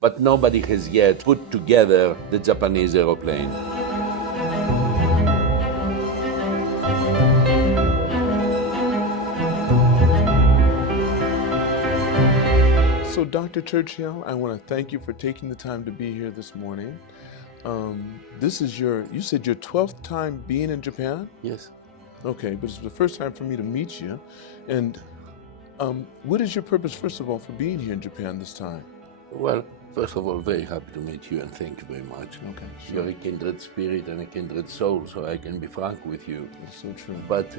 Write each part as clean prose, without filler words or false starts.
but nobody has yet put together the Japanese aeroplane. So, Dr. Churchill, I want to thank you for taking the time to be here this morning. This is you said your 12th time being in Japan? Yes. Okay, but it's the first time for me to meet you. And what is your purpose, first of all, for being here in Japan this time? Well, first of all, very happy to meet you and thank you very much. Okay, sure. You're a kindred spirit and a kindred soul, so I can be frank with you. That's so true. But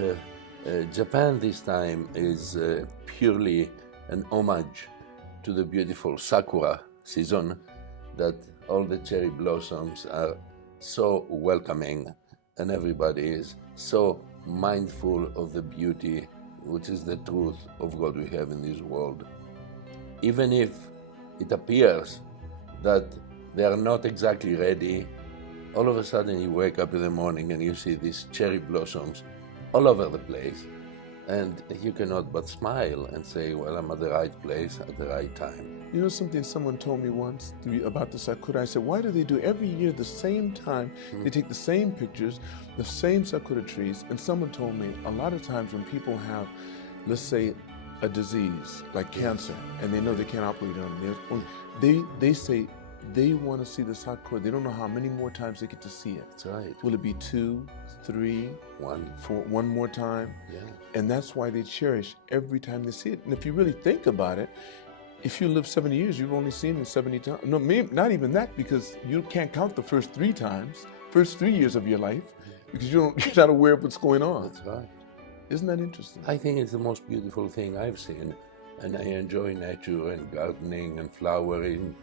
Japan this time is purely an homage to the beautiful sakura season, that all the cherry blossoms are so welcoming and everybody is so mindful of the beauty, which is the truth of what we have in this world. Even if it appears that they are not exactly ready, all of a sudden you wake up in the morning and you see these cherry blossoms all over the place, and you cannot but smile and say, well, I'm at the right place at the right time. You know something someone told me once about the sakura? I said, why do they do every year the same time? They take the same pictures, the same sakura trees. And someone told me a lot of times when people have, let's say, a disease like cancer, and they know they can't operate on it, they say they want to see the sakura. They don't know how many more times they get to see it. That's right. Will it be 2, 3, 1 more time? Yeah. And that's why they cherish every time they see it. And if you really think about it, if you live 70 years, you've only seen it 70 times. No, maybe not even that, because you can't count the first 3 years of your life, because you're not aware of what's going on. That's right. Isn't that interesting? I think it's the most beautiful thing I've seen, and I enjoy nature and gardening and flowering.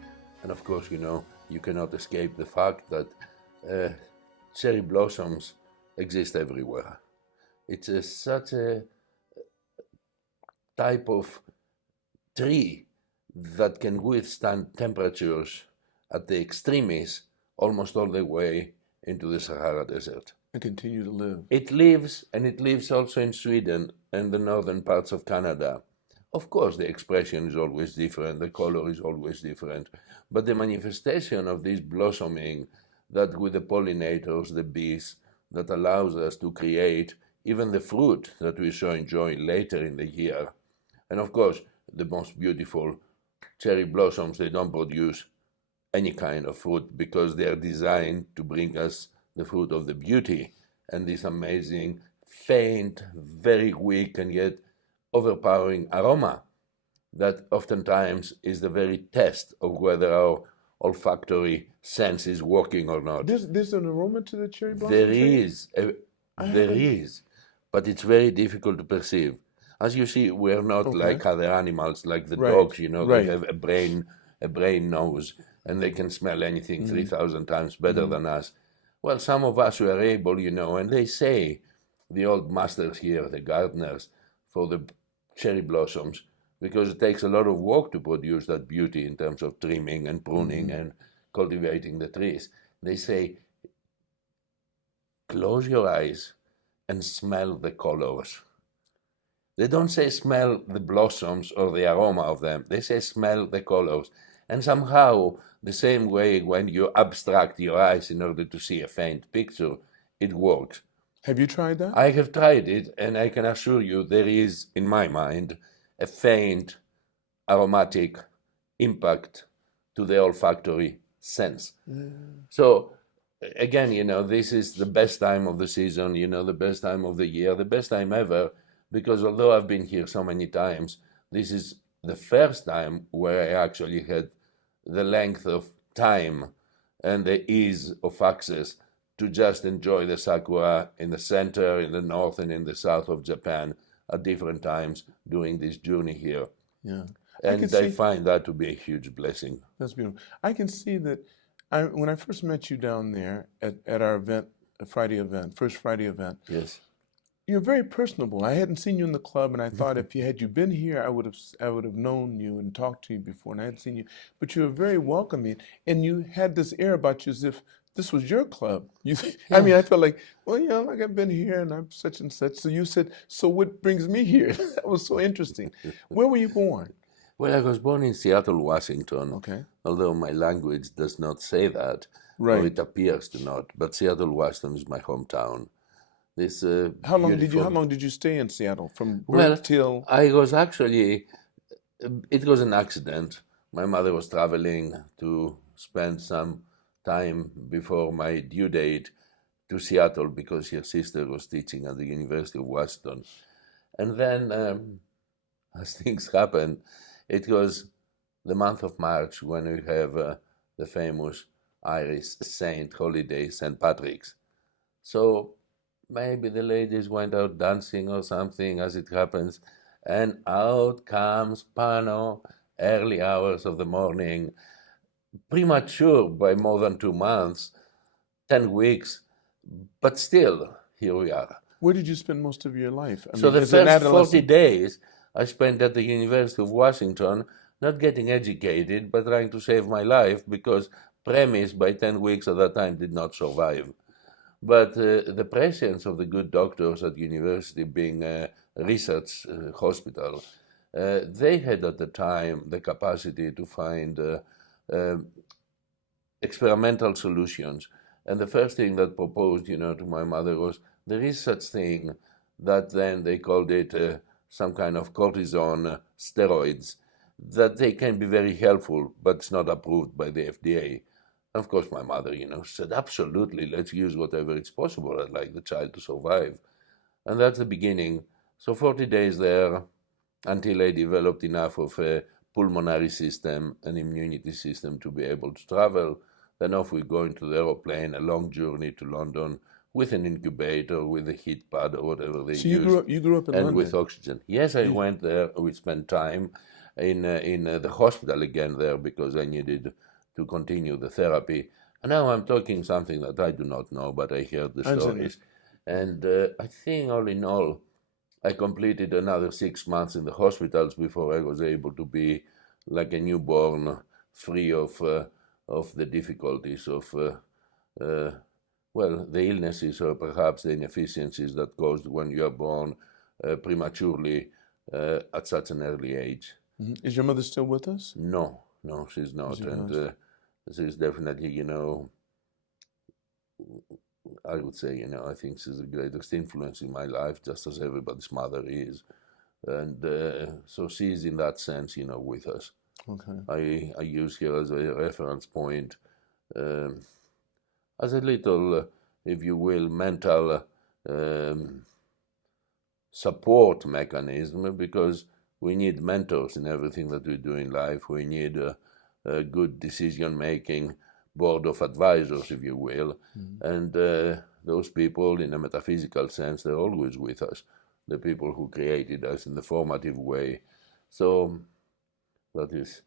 And of course, you know, you cannot escape the fact that cherry blossoms exist everywhere. It's such a type of tree that can withstand temperatures at the extremes almost all the way into the Sahara Desert. And continue to live. It lives, and it lives also in Sweden and the northern parts of Canada. Of course, the expression is always different, the color is always different, but the manifestation of this blossoming, that with the pollinators, the bees, that allows us to create even the fruit that we so enjoy later in the year. And of course, the most beautiful cherry blossoms, they don't produce any kind of fruit because they are designed to bring us the fruit of the beauty and this amazing, faint, very weak and yet overpowering aroma that oftentimes is the very test of whether our olfactory sense is working or not. There's an aroma to the cherry blossom There tree? is, there is, but it's very difficult to perceive. As you see, we're not like other animals, like the dogs, you know, they have a brain nose, and they can smell anything 3,000 times better than us. Well, some of us were able, you know, and they say, the old masters here, the gardeners, for the cherry blossoms, because it takes a lot of work to produce that beauty in terms of trimming and pruning and cultivating the trees. They say, close your eyes and smell the colors. They don't say smell the blossoms or the aroma of them. They say smell the colors. And somehow, the same way when you abstract your eyes in order to see a faint picture, it works. Have you tried that? I have tried it, and I can assure you there is, in my mind, a faint aromatic impact to the olfactory sense. So, again, you know, this is the best time of the season, you know, the best time of the year, the best time ever, because although I've been here so many times, this is the first time where I actually had the length of time and the ease of access to just enjoy the sakura in the center, in the north, and in the south of Japan at different times during this journey here. Yeah. And I find that to be a huge blessing. That's beautiful. I can see that when I first met you down there at our event, a Friday event, First Friday event. Yes. You're very personable. I hadn't seen you in the club, and I thought if you had been here, I would have known you and talked to you before, and I hadn't seen you. But you were very welcoming, and you had this air about you as if this was your club. I mean, I felt like, well, you know, like I've been here, and I'm such and such. So you said, so what brings me here? That was so interesting. Where were you born? Well, I was born in Seattle, Washington, Okay. although my language does not say that, or Right. it appears to not. But Seattle, Washington is my hometown. This How beautiful. long did you stay in Seattle from Well, birth till? I was actually, it was an accident. My mother was traveling to spend some time before my due date to Seattle because her sister was teaching at the University of Washington. And then, as things happen, it was the month of March when we have the famous Irish saint holiday, St. Patrick's. So maybe the ladies went out dancing or something, as it happens, and out comes Pano, early hours of the morning, premature by more than 2 months, 10 weeks, but still, here we are. Where did you spend most of your life? So the as an first 40 adolescent. days I spent at the University of Washington, not getting educated, but trying to save my life because premise by 10 weeks at that time did not survive. But the presence of the good doctors at university, being a research hospital, they had at the time the capacity to find experimental solutions. And the first thing that proposed, to my mother was there is such thing that then they called it some kind of cortisone steroids, that they can be very helpful, but it's not approved by the FDA. Of course, my mother, said, absolutely, let's use whatever is possible. I'd like the child to survive. And that's the beginning. So 40 days there until I developed enough of a pulmonary system and immunity system to be able to travel. Then off we go into the aeroplane, a long journey to London with an incubator, with a heat pad or whatever they use. So you grew up in and London? With oxygen. Yes, I went there. We spent time in the hospital again there because I needed to continue the therapy. And now I'm talking something that I do not know, but I heard the stories. And I think all in all, I completed another 6 months in the hospitals before I was able to be like a newborn, free of the difficulties of, the illnesses or perhaps the inefficiencies that caused when you are born prematurely at such an early age. Mm-hmm. Is your mother still with us? No, she's not. And she's definitely, I would say, I think she's the greatest influence in my life, just as everybody's mother is. And so she's in that sense, with us. Okay. I use her as a reference point, as a little, if you will, mental support mechanism, because we need mentors in everything that we do in life. We need a good decision-making board of advisors, if you will. Mm-hmm. And those people, in a metaphysical sense, they're always with us, the people who created us in the formative way. So that is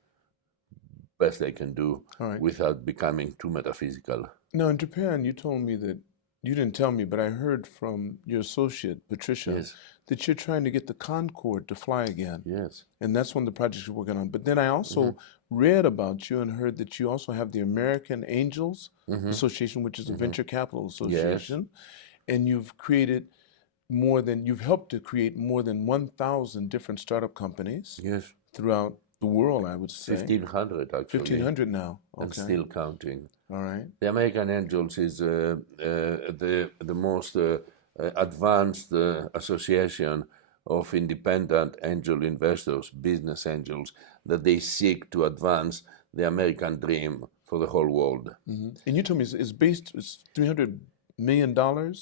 best I can do without becoming too metaphysical. Now, in Japan, you told me that, you didn't tell me, but I heard from your associate, Patricia, that you're trying to get the Concorde to fly again. Yes. And that's one of the projects you're working on. But then I also read about you and heard that you also have the American Angels Association, which is a venture capital association. Yes. And you've helped to create more than 1,000 different startup companies. Yes. Throughout the world, I would say. 1,500 actually. 1,500 now. Okay. And still counting. All right. The American Angels is the most advanced association of independent angel investors, business angels, that they seek to advance the American dream for the whole world. Mm-hmm. And you told me it's $300 million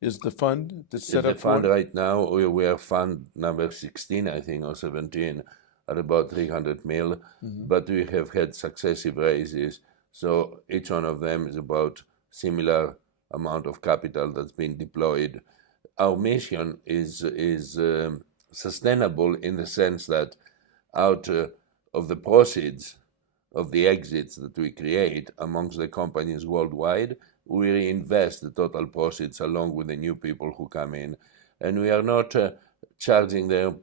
is the fund that's set up for? The fund right now, we are fund number 16, I think, or 17, at about 300 mil, but we have had successive raises. So each one of them is about similar amount of capital that's been deployed. Our mission is sustainable in the sense that out of the proceeds of the exits that we create amongst the companies worldwide, we reinvest the total proceeds along with the new people who come in. And we are not charging the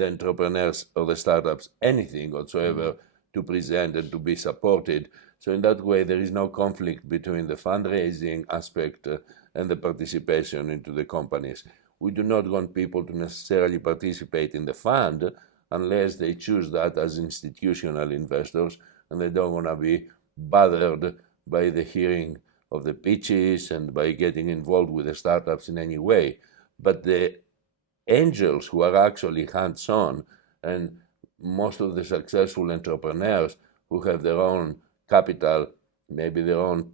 entrepreneurs or the startups anything whatsoever to present and to be supported. So in that way, there is no conflict between the fundraising aspect and the participation into the companies. We do not want people to necessarily participate in the fund, unless they choose that as institutional investors and they don't want to be bothered by the hearing of the pitches and by getting involved with the startups in any way. But the angels who are actually hands-on, and most of the successful entrepreneurs who have their own capital, maybe their own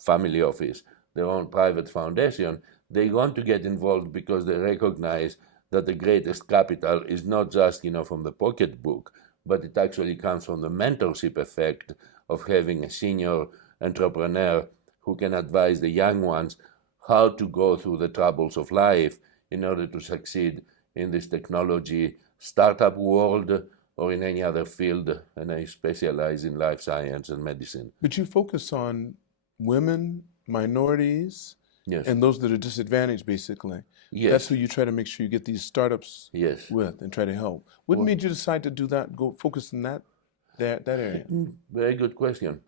family office, their own private foundation, they want to get involved because they recognize that the greatest capital is not just, from the pocketbook, but it actually comes from the mentorship effect of having a senior entrepreneur who can advise the young ones how to go through the troubles of life in order to succeed in this technology startup world or in any other field, and I specialize in life science and medicine. But you focus on women, minorities, Yes. and those that are disadvantaged, basically. Yes. That's who you try to make sure you get these startups Yes. with and try to help. What made you decide to do that, go focus in that area? Very good question.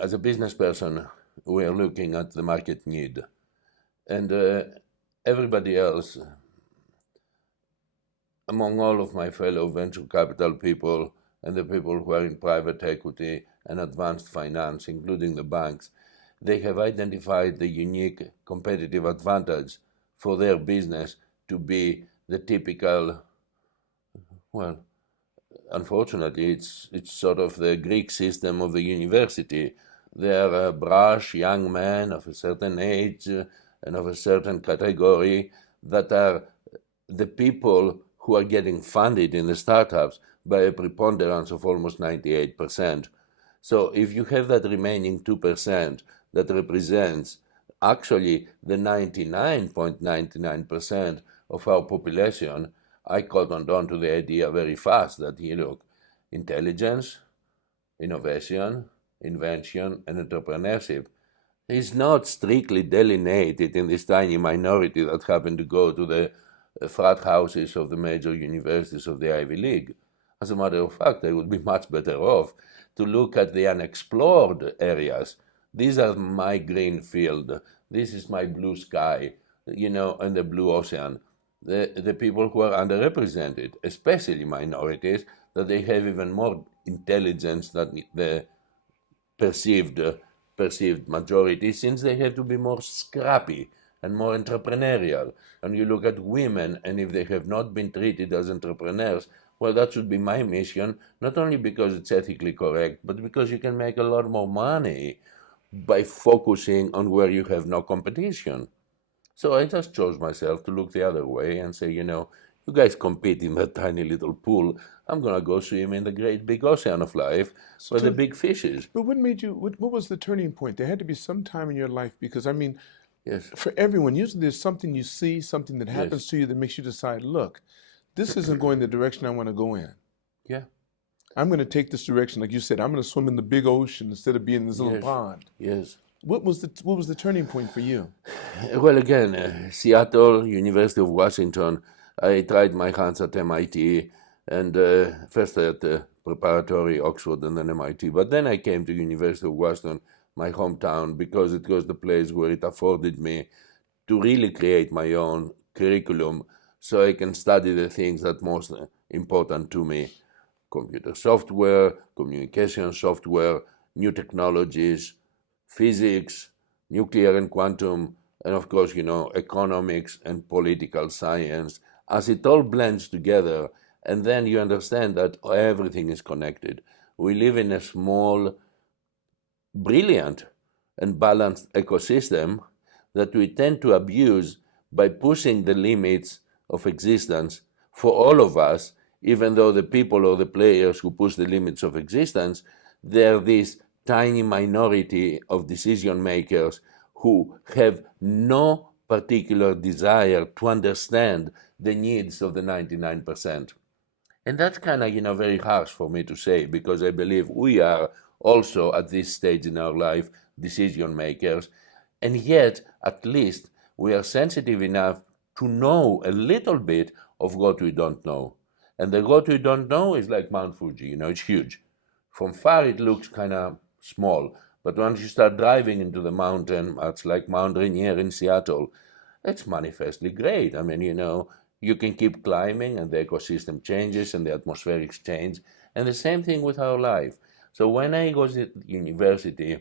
As a business person, we are looking at the market need. And everybody else, among all of my fellow venture capital people and the people who are in private equity and advanced finance, including the banks, they have identified the unique competitive advantage for their business to be the typical, well, unfortunately, it's sort of the Greek system of the university. They are brash young men of a certain age and of a certain category that are the people who are getting funded in the startups by a preponderance of almost 98%. So if you have that remaining 2% that represents actually the 99.99% of our population, I cottoned on to the idea very fast that, intelligence, innovation, invention, and entrepreneurship is not strictly delineated in this tiny minority that happen to go to the frat houses of the major universities of the Ivy League. As a matter of fact, I would be much better off to look at the unexplored areas. These are my green field. This is my blue sky, and the blue ocean. The people who are underrepresented, especially minorities, that they have even more intelligence than the perceived majority, since they have to be more scrappy and more entrepreneurial. And you look at women, and if they have not been treated as entrepreneurs, well, that should be my mission, not only because it's ethically correct, but because you can make a lot more money by focusing on where you have no competition. So I just chose myself to look the other way and say, you guys compete in that tiny little pool. I'm going to go swim in the great big ocean of life where the big fish is. But what made you, what was the turning point? There had to be some time in your life because, Yes. For everyone, usually there's something you see, something that happens to you that makes you decide, look, this isn't going the direction I want to go in. Yeah. I'm going to take this direction. Like you said, I'm going to swim in the big ocean instead of being in this little pond. Yes. What was the turning point for you? Well, again, Seattle, University of Washington, I tried my hands at MIT, and first at preparatory, Oxford, and then MIT. But then I came to University of Washington, my hometown, because it was the place where it afforded me to really create my own curriculum so I can study the things that most important to me: computer software, communication software, new technologies, physics, nuclear and quantum, and of course, economics and political science, as it all blends together. And then you understand that everything is connected. We live in a small, brilliant, and balanced ecosystem that we tend to abuse by pushing the limits of existence for all of us, even though the people or the players who push the limits of existence, they're this tiny minority of decision makers who have no particular desire to understand the needs of the 99%. And that's kind of, very harsh for me to say, because I believe we are also at this stage in our life decision makers, and yet at least we are sensitive enough to know a little bit of what we don't know. And the what we don't know is like Mount Fuji, it's huge. From far it looks kind of small, but once you start driving into the mountain, it's like Mount Rainier in Seattle, it's manifestly great. you can keep climbing and the ecosystem changes and the atmospheric change. And the same thing with our life. So when I was at university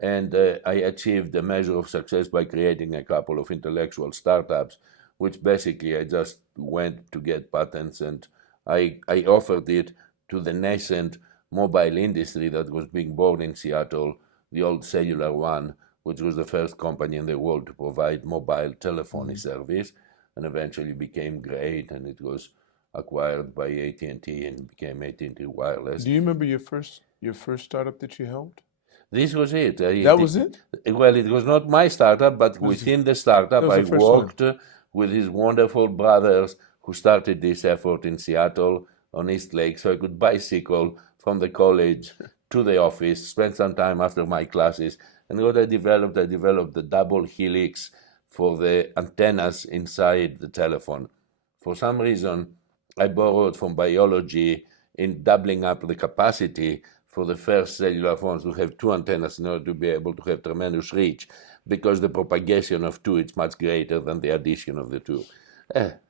and I achieved the measure of success by creating a couple of intellectual startups, which basically I just went to get patents, and I offered it to the nascent mobile industry that was being born in Seattle, the old Cellular One, which was the first company in the world to provide mobile telephony service, and eventually became great, and it was acquired by AT&T and became AT&T Wireless. Do you remember your first startup that you helped? This was it. That was it? Well, it was not my startup, but within the startup, I worked with his wonderful brothers who started this effort in Seattle on East Lake, so I could bicycle from the college to the office, spend some time after my classes. And what I developed the double helix for the antennas inside the telephone. For some reason, I borrowed from biology in doubling up the capacity for the first cellular phones to have two antennas in order to be able to have tremendous reach, because the propagation of two is much greater than the addition of the two.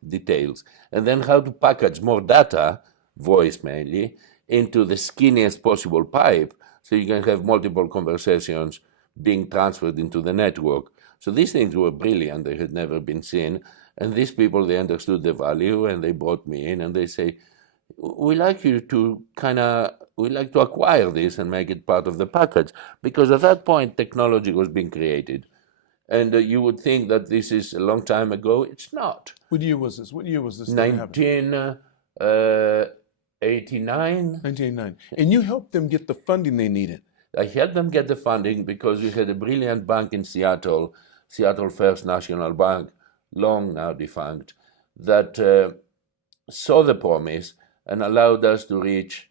Details. And then how to package more data, voice mainly, into the skinniest possible pipe so you can have multiple conversations being transferred into the network. So these things were brilliant. They had never been seen. And these people, they understood the value, and they brought me in and they say, we like to acquire this and make it part of the package. Because at that point, technology was being created. And you would think that this is a long time ago. It's not. What year was this? 1989. 1989. And you helped them get the funding they needed. I helped them get the funding because we had a brilliant bank in Seattle, Seattle First National Bank, long now defunct, that saw the promise and allowed us to reach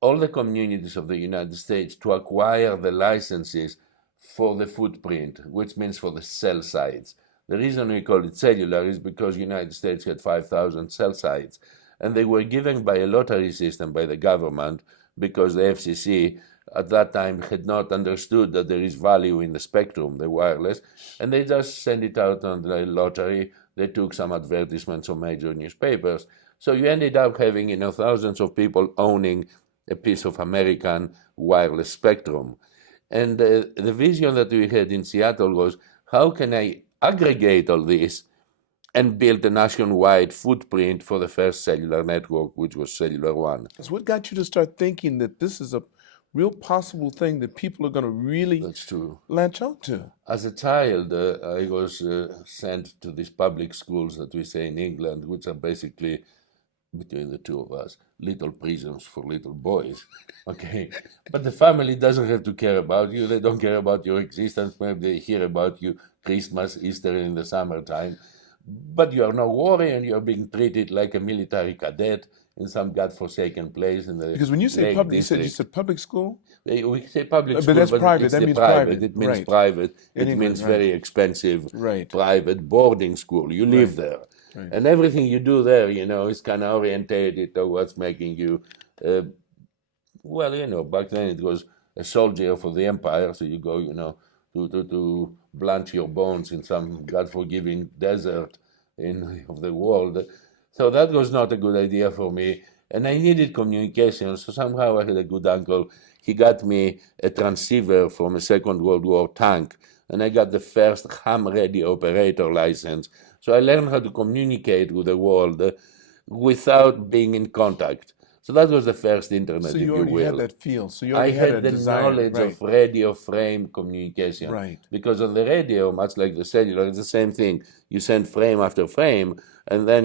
all the communities of the United States to acquire the licenses for the footprint, which means for the cell sites. The reason we call it cellular is because the United States had 5,000 cell sites, and they were given by a lottery system by the government, because the FCC at that time had not understood that there is value in the spectrum, the wireless, and they just sent it out on the lottery. They took some advertisements on major newspapers. So you ended up having, thousands of people owning a piece of American wireless spectrum. And the vision that we had in Seattle was, how can I aggregate all this and build a nationwide footprint for the first cellular network, which was Cellular One. So what got you to start thinking that this is a real possible thing that people are going to really latch on to? As a child, I was sent to these public schools that we say in England, which are basically, between the two of us, little prisons for little boys. Okay, but the family doesn't have to care about you. They don't care about your existence. Maybe they hear about you Christmas, Easter in the summertime. But you are no worry, and you're being treated like a military cadet in some godforsaken place in the Because when you say public, you said public school? We say public but school, that's but private. it's That means private. private. It means Right. private. In it England, means right. very expensive Right. private boarding school. You live there. Right. And everything you do there, is kind of orientated towards making you, back then it was a soldier for the empire. So you go, to blanch your bones in some God-forgiving desert of the world. So that was not a good idea for me. And I needed communication. So somehow I had a good uncle. He got me a transceiver from a Second World War tank. And I got the first ham radio operator license. So I learned how to communicate with the world without being in contact. So that was the first internet, So if you you already will. had that feel. So you I already had a the desire. knowledge Right. of radio frame communication. Right. Because on the radio, much like the cellular, it's the same thing. You send frame after frame, and then,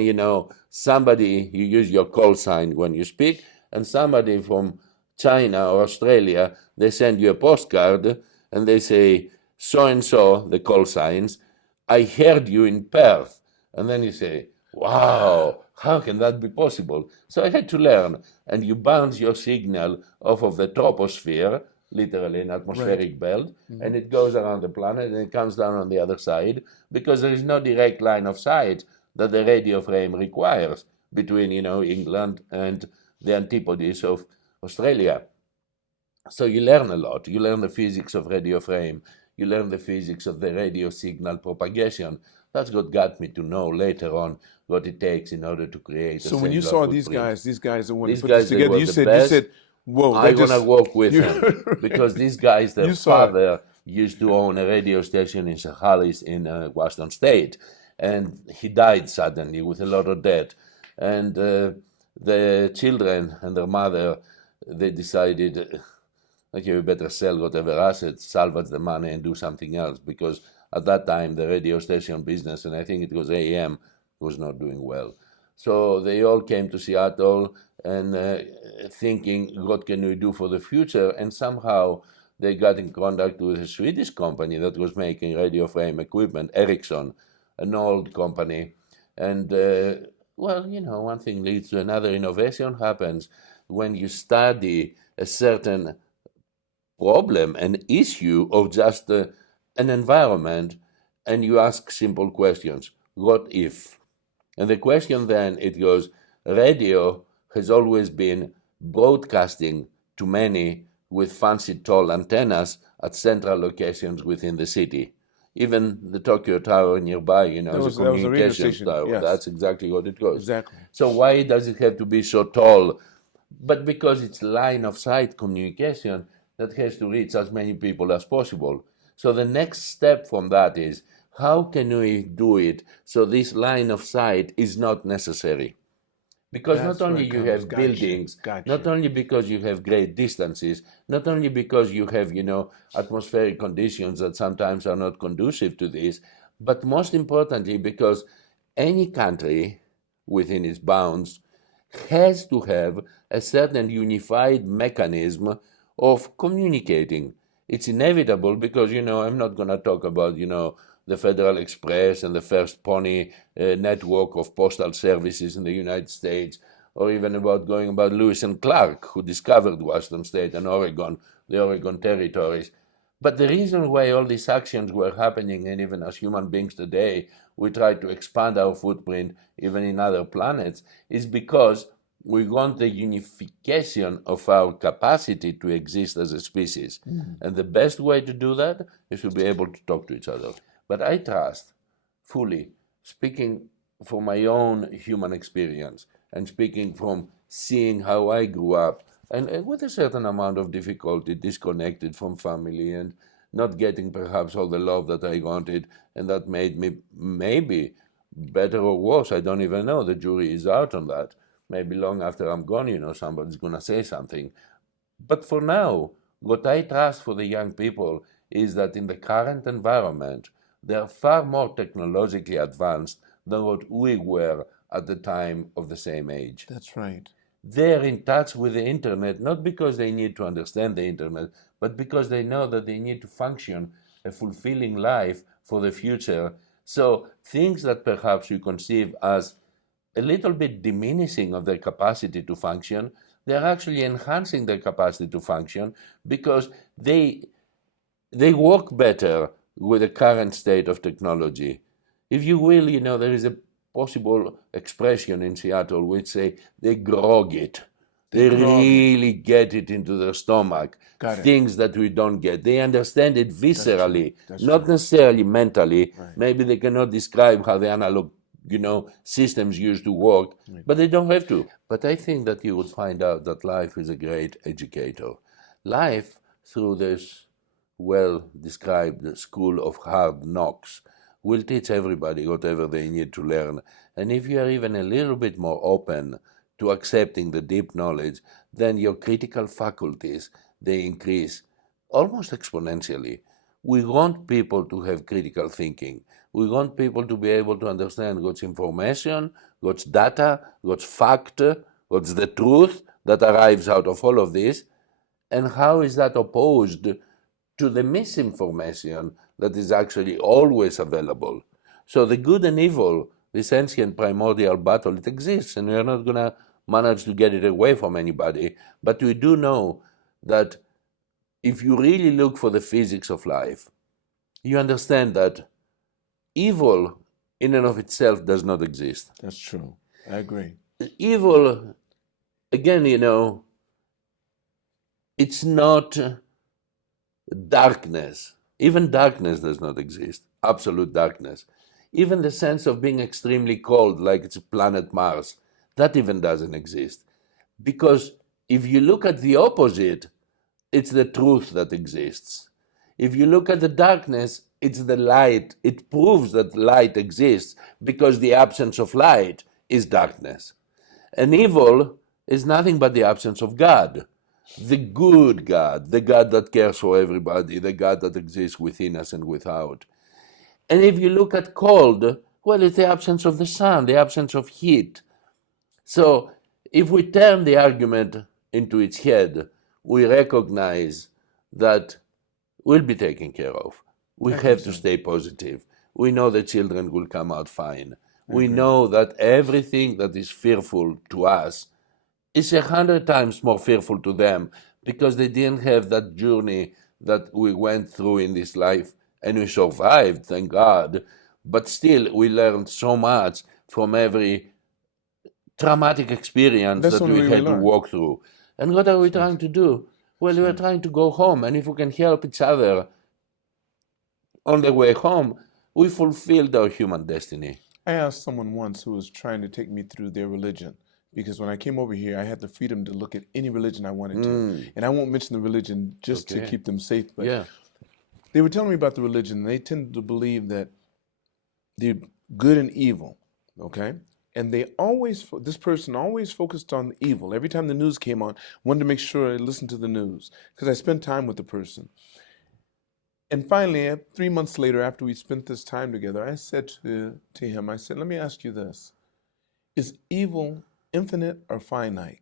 somebody, you use your call sign when you speak, and somebody from China or Australia, they send you a postcard, and they say, so-and-so, the call signs, I heard you in Perth. And then you say, wow, how can that be possible? So I had to learn. And you bounce your signal off of the troposphere, literally an atmospheric belt, and it goes around the planet and it comes down on the other side, because there is no direct line of sight that the radio frame requires between, England and the antipodes of Australia. So you learn a lot. You learn the physics of radio frame. You learn the physics of the radio signal propagation. That's what got me to know later on what it takes in order to create a So when you cellular saw footprint. these guys that want to These put this guys, they together, were you the said, best. whoa, I that want to just, work with you, them because these guys, their you saw it. father used to own a radio station in Sahalis in Washington State, and he died suddenly with a lot of debt. And the children and their mother, they decided, okay, we better sell whatever assets, salvage the money, and do something else, because at that time the radio station business, and I think it was AM, was not doing well. So they all came to Seattle and thinking, what can we do for the future? And somehow they got in contact with a Swedish company that was making radio frame equipment, Ericsson, an old company. And well, you know, one thing leads to another. Innovation happens when you study a certain problem, an issue of just an environment, and you ask simple questions. What if? And the question then, it goes, radio has always been broadcasting to many with fancy tall antennas at central locations within the city. Even the Tokyo Tower nearby, you know, That is was a a radio communications station, tower. yes. That's exactly what it goes. Exactly. So why does it have to be so tall? But because it's line of sight communication that has to reach as many people as possible. So the next step from that is, how can we do it so this line of sight is not necessary? Because That's not only where it you comes. have Gotcha. buildings, Gotcha. not only because you have great distances, not only because you have, you know, atmospheric conditions that sometimes are not conducive to this, but most importantly because any country within its bounds has to have a certain unified mechanism of communicating. It's inevitable because, you know, I'm not going to talk about, you know, the Federal Express and the first pony network of postal services in the United States, or even about going about Lewis and Clark, who discovered Washington State and Oregon, the Oregon territories. But the reason why all these actions were happening, and even as human beings today, we try to expand our footprint even in other planets, is because we want the unification of our capacity to exist as a species. And the best way to do that is to be able to talk to each other. But I trust fully, speaking from my own human experience and speaking from seeing how I grew up, and with a certain amount of difficulty, disconnected from family and not getting perhaps all the love that I wanted, and that made me maybe better or worse. I don't even know. The jury is out on that. Maybe long after I'm gone, you know, somebody's going to say something. But for now, what I trust for the young people is that in the current environment, they are far more technologically advanced than what we were at the time of the same age. That's right. They're in touch with the internet, not because they need to understand the internet, but because they know that they need to function a fulfilling life for the future. So things that perhaps you conceive as a little bit diminishing of their capacity to function, they're actually enhancing their capacity to function because they work better with the current state of technology. If you will, you know, there is a possible expression in Seattle which say they grog it. They really get it into their stomach. Got it. Things that we don't get. They understand it viscerally, That's not true. necessarily mentally. Right. Maybe they cannot describe how the analog, you know, systems used to work, but they don't have to. But I think that you would find out that life is a great educator. Life, through this well-described school of hard knocks, will teach everybody whatever they need to learn. And if you are even a little bit more open to accepting the deep knowledge, then your critical faculties, they increase almost exponentially. We want people to have critical thinking. We want people to be able to understand what's information, what's data, what's fact, what's the truth that arrives out of all of this, and how is that opposed to the misinformation that is actually always available. So the good and evil, this ancient primordial battle, it exists, and we are not going to manage to get it away from anybody. But we do know that if you really look for the physics of life, you understand that evil in and of itself does not exist. That's true. I agree. Evil, again, you know, it's not darkness. Even darkness does not exist, absolute darkness. Even the sense of being extremely cold, like it's planet Mars, that even doesn't exist. Because if you look at the opposite, it's the truth that exists. If you look at the darkness, it's the light. It proves that light exists because the absence of light is darkness. And evil is nothing but the absence of God. The good God, the God that cares for everybody, the God that exists within us and without. And if you look at cold, well, it's the absence of the sun, the absence of heat. So if we turn the argument into its head, we recognize that we'll be taken care of. We have to stay positive. We know the children will come out fine. We know that everything that is fearful to us is 100 times more fearful to them because they didn't have that journey that we went through in this life, and we survived, thank God. But still, we learned so much from every traumatic experience that we had to walk through. And what are we trying to do? Well, we're trying to go home, and if we can help each other on the way home, we fulfilled our human destiny. I asked someone once who was trying to take me through their religion, because when I came over here, I had the freedom to look at any religion I wanted to. And I won't mention the religion just to keep them safe, but they were telling me about the religion, and they tended to believe that they're good and evil, okay? And they always, this person always focused on the evil. Every time the news came on, wanted to make sure I listened to the news, because I spent time with the person. And finally, 3 months later, after we spent this time together, I said to him, I said, let me ask you this. Is evil infinite or finite?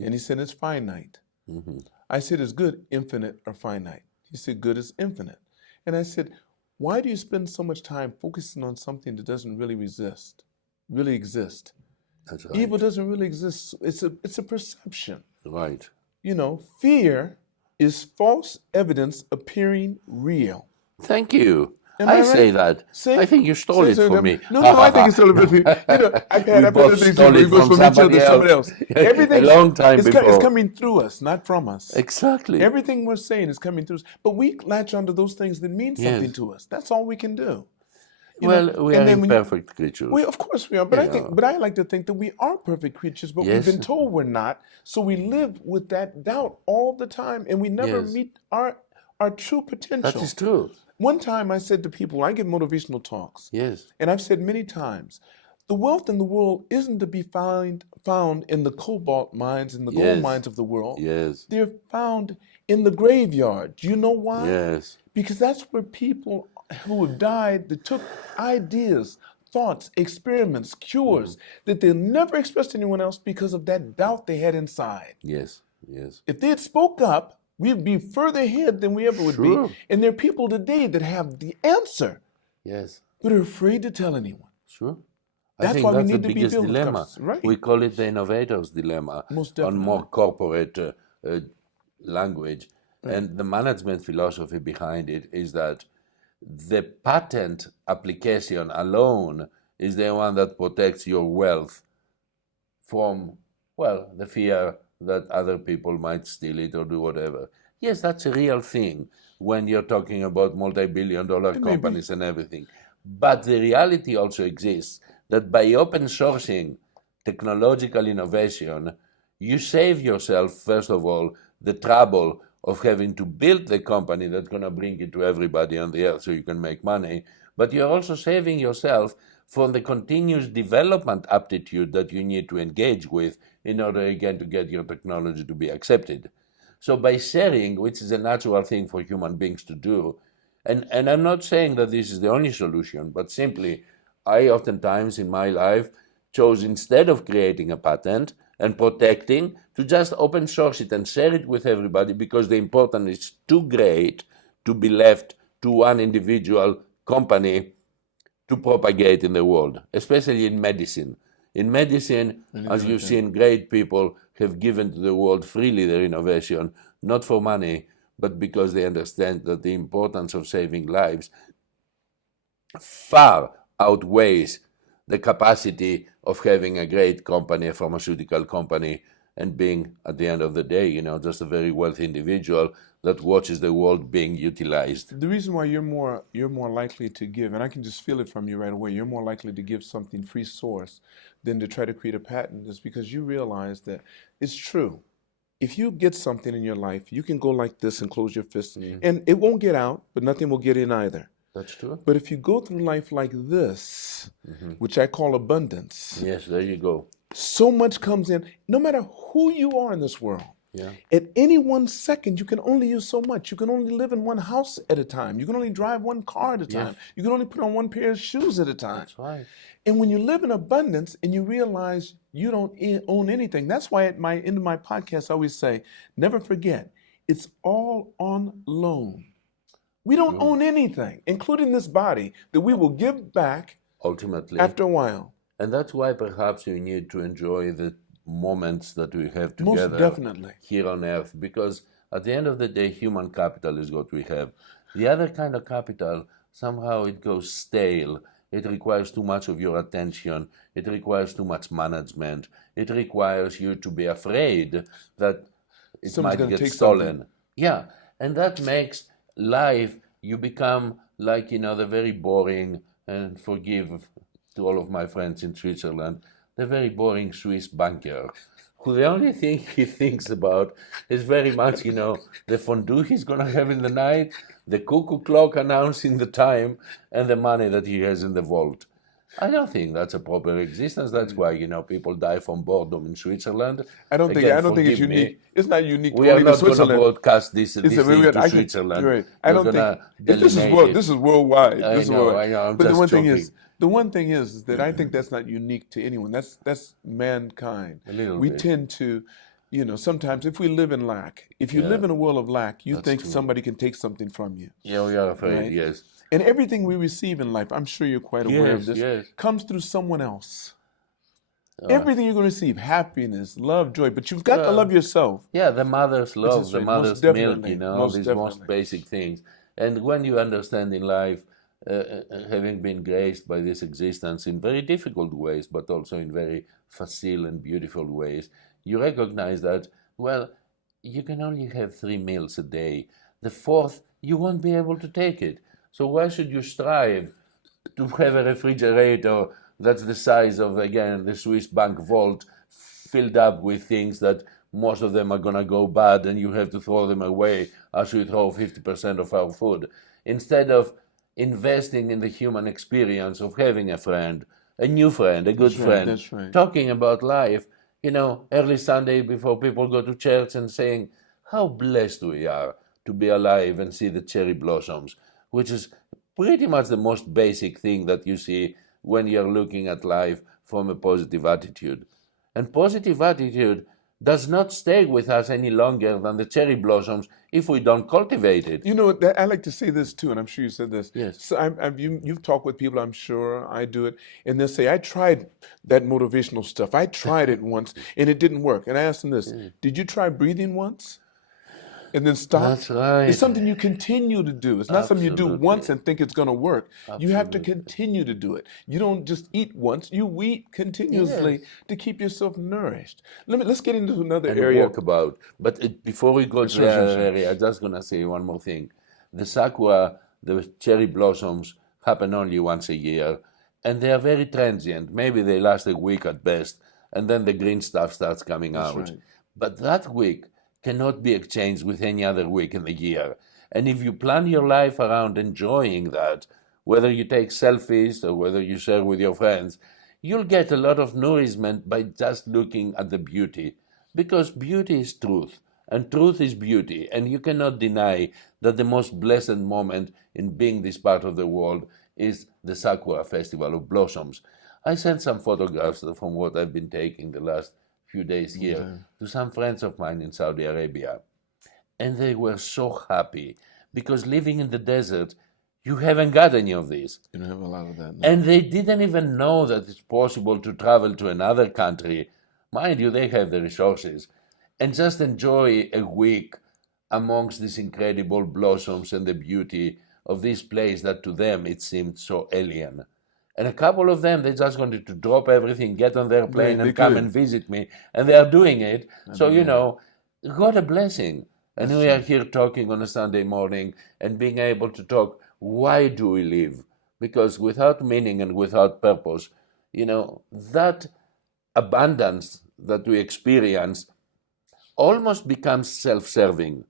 And he said, it's finite. I said, is good infinite or finite? He said, good is infinite. And I said, why do you spend so much time focusing on something that doesn't really exist? That's right. Evil doesn't really exist. It's a perception. Right. You know, fear is false evidence appearing real. Thank you. I say that. I think you stole it from me. No, I think you stole it from me. You know, I've had things stole it from somebody else. Everything, a long time before. It's coming through us, not from us. Exactly. Everything we're saying is coming through us. But we latch onto those things that mean something to us. That's all we can do. We are imperfect creatures. Of course we are. But I like to think that we are perfect creatures, but we've been told we're not. So we live with that doubt all the time, and we never meet our true potential. That is true. One time I said to people, I give motivational talks. Yes. And I've said many times, the wealth in the world isn't to be found in the cobalt mines and the gold mines of the world. Yes. They're found in the graveyard. Do you know why? Yes. Because that's where people who have died, that took ideas, thoughts, experiments, cures, that they never expressed to anyone else because of that doubt they had inside. Yes. Yes. If they had spoke up, we'd be further ahead than we ever would be. And there are people today that have the answer. Yes. But are afraid to tell anyone. Sure. That's why we need to be biggest dilemma. Right. We call it the innovators dilemma. Most definitely. On more corporate language. Right. And the management philosophy behind it is that the patent application alone is the one that protects your wealth from, well, the fear that other people might steal it or do whatever. Yes, that's a real thing when you're talking about multi-billion-dollar companies and everything. But the reality also exists that by open sourcing technological innovation, you save yourself, first of all, the trouble of having to build the company that's going to bring it to everybody on the earth so you can make money. But you're also saving yourself from the continuous development aptitude that you need to engage with in order, again, to get your technology to be accepted. So by sharing, which is a natural thing for human beings to do, and I'm not saying that this is the only solution, but simply, I oftentimes in my life chose, instead of creating a patent and protecting, to just open source it and share it with everybody, because the importance is too great to be left to one individual company to propagate in the world, especially in medicine. In medicine, as you've seen, great people have given to the world freely their innovation, not for money, but because they understand that the importance of saving lives far outweighs the capacity of having a great company, a pharmaceutical company, and being, at the end of the day, just a very wealthy individual that watches the world being utilized. The reason why you're more likely to give, and I can just feel it from you right away, you're more likely to give something free source than to try to create a patent, is because you realize that it's true. If you get something in your life, you can go like this and close your fist, and it won't get out, but nothing will get in either. That's true. But if you go through life like this, which I call abundance, Yes, there you go. so much comes in, no matter who you are in this world. Yeah. At any 1 second, you can only use so much. You can only live in one house at a time. You can only drive one car at a time. You can only put on one pair of shoes at a time. That's right. And when you live in abundance and you realize you don't own anything, that's why at my end of my podcast, I always say, never forget, it's all on loan. We don't own anything, including this body, that we will give back ultimately after a while. And that's why perhaps you need to enjoy the moments that we have Most together definitely. here on earth, because at the end of the day, human capital is what we have. The other kind of capital, somehow it goes stale. It requires too much of your attention. It requires too much management. It requires you to be afraid that it Someone's might gonna get take stolen. something. Yeah, and that makes life, you become like, the very boring, and forgive to all of my friends in Switzerland, the very boring Swiss banker, who the only thing he thinks about is very much, the fondue he's going to have in the night, the cuckoo clock announcing the time, and the money that he has in the vault. I don't think that's a proper existence. That's why, people die from boredom in Switzerland. I don't think it's forgive me. unique. It's not unique We to are only to not going to Switzerland. broadcast this thing to I Switzerland. You're right. I We're don't think gonna this is delimate it. this is worldwide. I This is know, worldwide. I know, I'm But the just one thing joking. is that I think that's not unique to anyone. That's mankind. A little We bit. tend to, sometimes if we live in lack, if you live in a world of lack, you think true. somebody can take something from you. Yeah, we are afraid, Right. yes. And everything we receive in life, I'm sure you're quite aware of Yes, this, yes. comes through someone else. Everything you're going to receive, happiness, love, joy, but you've got to love yourself. Yeah, the mother's love, is the right, mother's most milk, definitely, these most definitely. basic things. And when you understand in life, having been graced by this existence in very difficult ways, but also in very facile and beautiful ways, you recognize that, well, you can only have 3 meals a day. The fourth, you won't be able to take it. So why should you strive to have a refrigerator that's the size of, again, the Swiss bank vault, filled up with things that most of them are going to go bad and you have to throw them away as we throw 50% of our food, instead of investing in the human experience of having a friend, a new friend, a good That's right, friend, that's right. talking about life, early Sunday before people go to church and saying how blessed we are to be alive and see the cherry blossoms, which is pretty much the most basic thing that you see when you're looking at life from a positive attitude. And positive attitude does not stay with us any longer than the cherry blossoms if we don't cultivate it. I like to say this too, and I'm sure you said this. Yes. So you've talked with people, I'm sure, I do it, and they'll say, I tried that motivational stuff. I tried it once, and it didn't work. And I asked them this, did you try breathing once? And then stop? That's right. It's something you continue to do. It's not something you do Absolutely. once and think it's going to work. You have to Absolutely. continue to do it. You don't just eat once. You eat continuously Yes. to keep yourself nourished. Let's get into another And area. walk about. But before we go to Sure, the sure, other sure. area, I'm just going to say one more thing. The sakura, the cherry blossoms, happen only once a year, and they are very transient. Maybe they last a week at best, and then the green stuff starts coming out. right. But that week cannot be exchanged with any other week in the year. And if you plan your life around enjoying that, whether you take selfies or whether you share with your friends, you'll get a lot of nourishment by just looking at the beauty. Because beauty is truth, and truth is beauty, and you cannot deny that the most blessed moment in being this part of the world is the Sakura Festival of Blossoms. I sent some photographs from what I've been taking the last few days here to some friends of mine in Saudi Arabia. And they were so happy because living in the desert, you haven't got any of this. You don't have a lot of that. No. And they didn't even know that it's possible to travel to another country. Mind you, they have the resources. And just enjoy a week amongst these incredible blossoms and the beauty of this place that to them it seemed so alien. And a couple of them, they just wanted to drop everything, get on their plane, they and come could. and visit me. And they are doing it. So, you man. know, what a blessing. And That's we true. are here talking on a Sunday morning and being able to talk, why do we live? Because without meaning and without purpose, you know, that abundance that we experience almost becomes self-serving.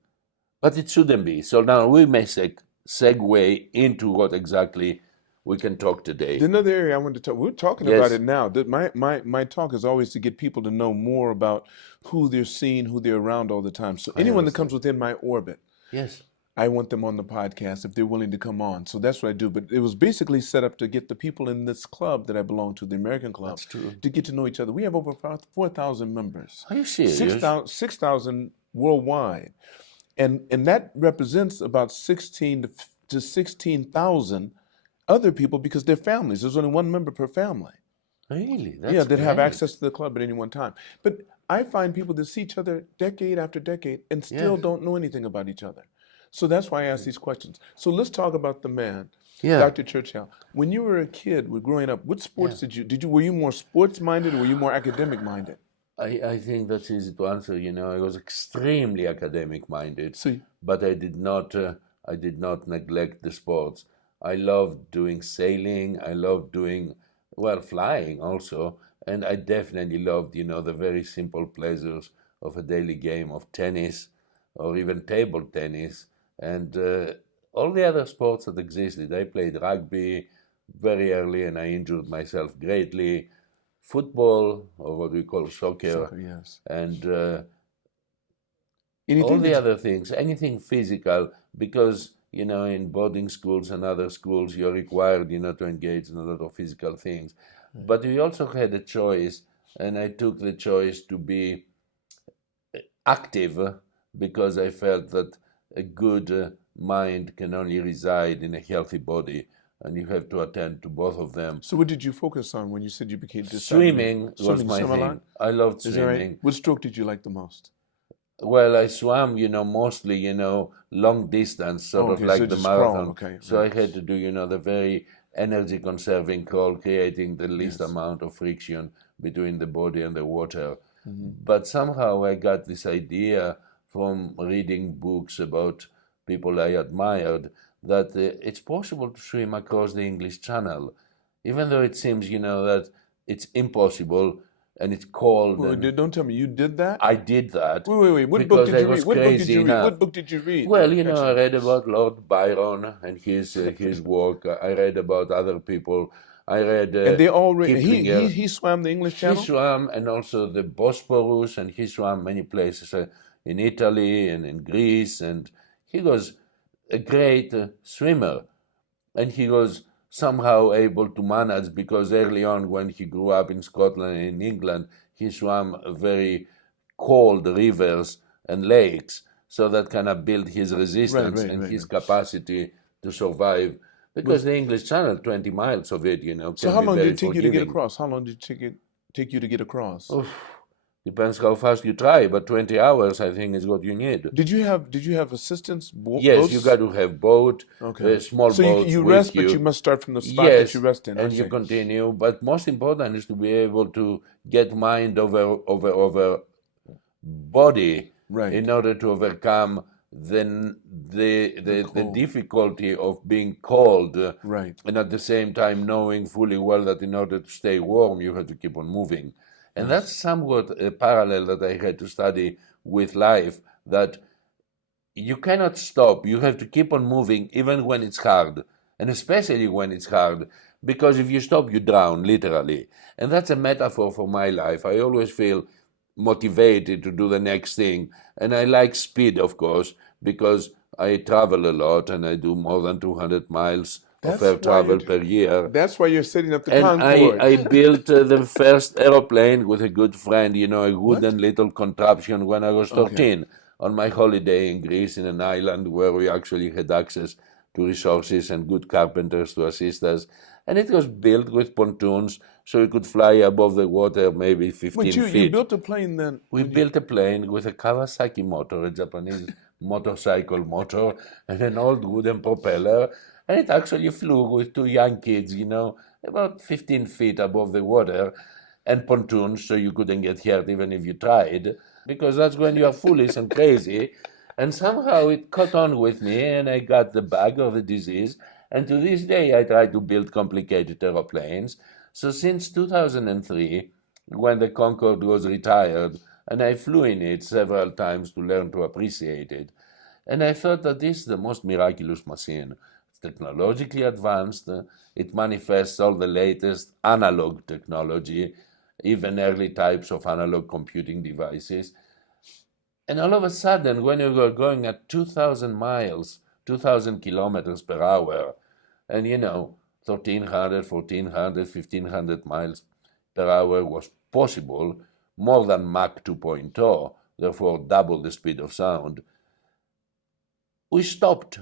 But it shouldn't be. So now we may segue into what exactly we can talk today. Another area I wanted to talk, we're talking Yes. about it now. My talk is always to get people to know more about who they're seeing, who they're around all the time. So anyone that comes within my orbit, Yes. I want them on the podcast if they're willing to come on. So that's what I do. But it was basically set up to get the people in this club that I belong to, the American Club, That's true. to get to know each other. We have over 4,000 members. Are you serious? 6,000 worldwide. And that represents about 16 to 16,000 other people because they're families. There's only one member per family. Really? That's Yeah, that have great. access to the club at any one time. But I find people that see each other decade after decade and still don't know anything about each other. So that's why I ask these questions. So let's talk about the man, Dr. Churchill. When you were a kid, growing up, what sports were you more sports minded or were you more academic minded? I think that's easy to answer. You know, I was extremely academic minded, but I did not neglect the sports. I loved doing sailing. I loved doing, well, flying also. And I definitely loved, you know, the very simple pleasures of a daily game of tennis or even table tennis and all the other sports that existed. I played rugby very early and I injured myself greatly. Football, or what we call soccer, Yes. and all the other things, anything physical, because, you know, in boarding schools and other schools, you're required, you know, to engage in a lot of physical things. But we also had a choice, and I took the choice to be active because I felt that a good mind can only reside in a healthy body. And you have to attend to both of them. So what did you focus on when you said you became Swimming was my thing. I loved swimming. Right? What stroke did you like the most? Well, I swam, you know, mostly, you know, long distance, sort of like the marathon. So I had to do, you know, the very energy conserving crawl, creating the least amount of friction between the body and the water. But somehow I got this idea from reading books about people I admired that it's possible to swim across the English Channel, even though it seems, you know, that it's impossible and it's cold. Don't tell me you did that. I did that. Wait. What book did you read? What book did you read? Well, you know, I read about Lord Byron and his work. I read about other people. I read. And they all read. He swam the English Channel. He swam, and also the Bosporus, and he swam many places in Italy and in Greece, and he was a great swimmer, and he was somehow able to manage because early on when he grew up in Scotland and in England, he swam very cold rivers and lakes, so that kind of built his resistance and his capacity to survive. Because the English Channel, 20 miles of it, you know. So how long did it take you to get across? How long did it take you to get across? Depends how fast you try, but 20 hours, I think, is what you need. Did you have assistance? Yes, boats? You got to have boat, small boats. So you rest, but you must start from the spot that you rest in. And you continue. But most important is to be able to get mind over body in order to overcome the difficulty of being cold, and at the same time knowing fully well that in order to stay warm, you have to keep on moving. And that's somewhat a parallel that I had to study with life, that you cannot stop. You have to keep on moving even when it's hard, and especially when it's hard, because if you stop, you drown, literally. And that's a metaphor for my life. I always feel motivated to do the next thing. And I like speed, of course, because I travel a lot and I do more than 200 miles of air travel per year. That's why you're setting up the Concorde. And I built the first aeroplane with a good friend, you know, a wooden little contraption when I was 13 on my holiday in Greece in an island where we actually had access to resources and good carpenters to assist us. And it was built with pontoons so we could fly above the water maybe 15 feet. You built a plane then? We built a plane with a Kawasaki motor, a Japanese motorcycle motor, and an old wooden propeller. And it actually flew with two young kids, you know. about 15 feet above the water, and pontoons, so you couldn't get hurt even if you tried, because that's when you are foolish and crazy. And somehow it caught on with me, and I got the bug of the disease. And to this day, I try to build complicated aeroplanes. So since 2003, when the Concorde was retired, and I flew in it several times to learn to appreciate it, and I thought that this is the most miraculous machine. It's technologically advanced. It manifests all the latest analog technology, even early types of analog computing devices. And all of a sudden, when you were going at 2,000 miles, 2,000 kilometers per hour, and 1,300, 1,400, 1,500 miles per hour was possible, more than Mach 2.0, therefore double the speed of sound, we stopped.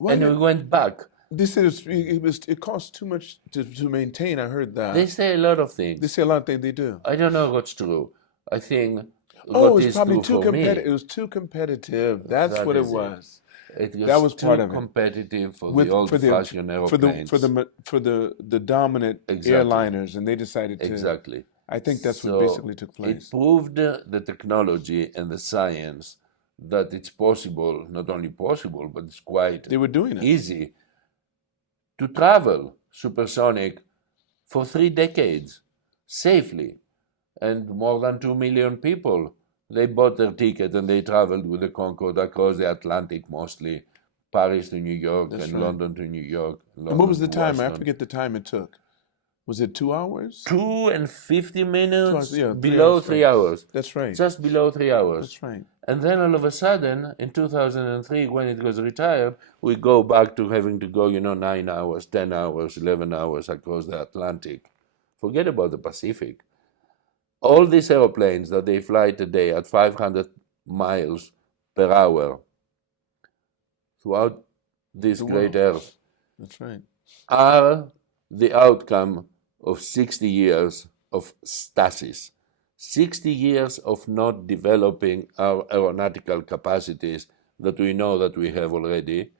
And we went back. They said it costs too much to maintain. I heard that. They say a lot of things. They say a lot of things. They do. I don't know what's true. I think it's probably too competitive. It was too competitive. That's what it was. That was part of it. Competitive for the old-fashioned airplanes. For the dominant airliners, and they decided to. Exactly. I think that's what basically took place. It proved the technology and the science that it's possible, not only possible, but it's quite they were doing it. Easy to travel supersonic for 3 decades safely. And more than 2 million people, they bought their ticket and they traveled with the Concorde across the Atlantic mostly, Paris to New York and London to New York. And what was the time? I forget the time it took. Was it 2 hours? 2 and 50 minutes, below 3 hours. That's right. Just below 3 hours. That's right. And then all of a sudden, in 2003, when it was retired, we go back to having to go, 9 hours, 10 hours, 11 hours across the Atlantic. Forget about the Pacific. All these airplanes that they fly today at 500 miles per hour throughout this great Earth That's right. are the outcome of 60 years of stasis. 60 years of not developing our aeronautical capacities that we know that we have already.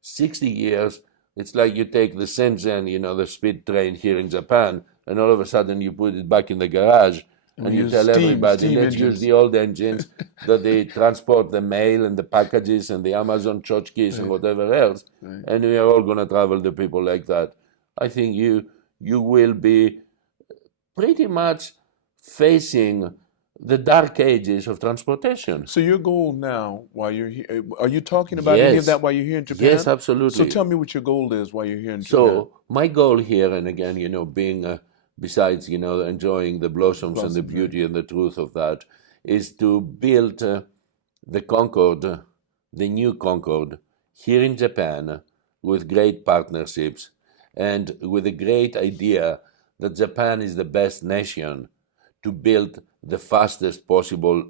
60 years, it's like you take the Shenzhen, the speed train here in Japan, and all of a sudden you put it back in the garage, and you tell everybody, let's use the old engines that they transport the mail and the packages and the Amazon tchotchkes and whatever else, and we are all going to travel the people like that. I think you will be pretty much facing the dark ages of transportation. So your goal now, while you're here, are you talking about any of that while you're here in Japan? Yes, absolutely. So tell me what your goal is while you're here in Japan. So my goal here, and again, being, besides, enjoying the blossoms and the beauty and the truth of that, is to build the Concorde, the new Concorde, here in Japan with great partnerships and with a great idea that Japan is the best nation to build the fastest possible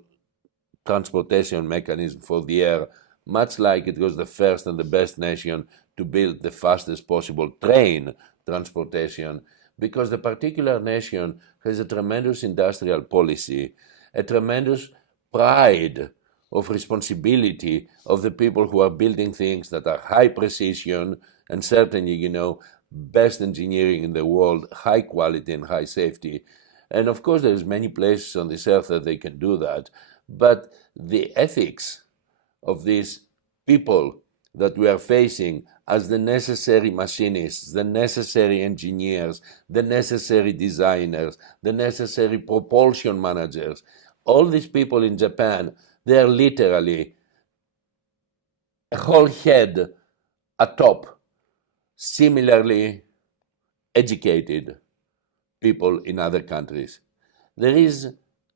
transportation mechanism for the air, much like it was the first and the best nation to build the fastest possible train transportation, because the particular nation has a tremendous industrial policy, a tremendous pride of responsibility of the people who are building things that are high precision and certainly, best engineering in the world, high quality and high safety. And of course, there's many places on this earth that they can do that. But the ethics of these people that we are facing as the necessary machinists, the necessary engineers, the necessary designers, the necessary propulsion managers, all these people in Japan, they are literally a whole head atop similarly educated people in other countries. There is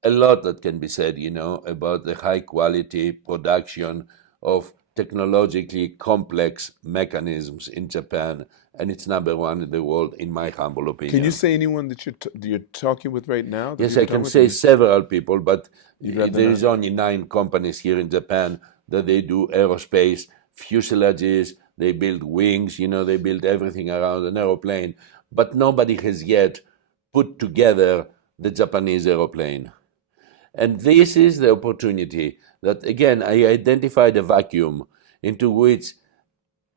a lot that can be said, about the high quality production of technologically complex mechanisms in Japan, and it's #1 in the world, in my humble opinion. Can you say anyone that you're talking with right now? Yes, I can say several people, but there is only 9 companies here in Japan that they do aerospace, fuselages, they build wings, they build everything around an aeroplane, but nobody has yet put together the Japanese aeroplane. And this is the opportunity that, again, I identified a vacuum into which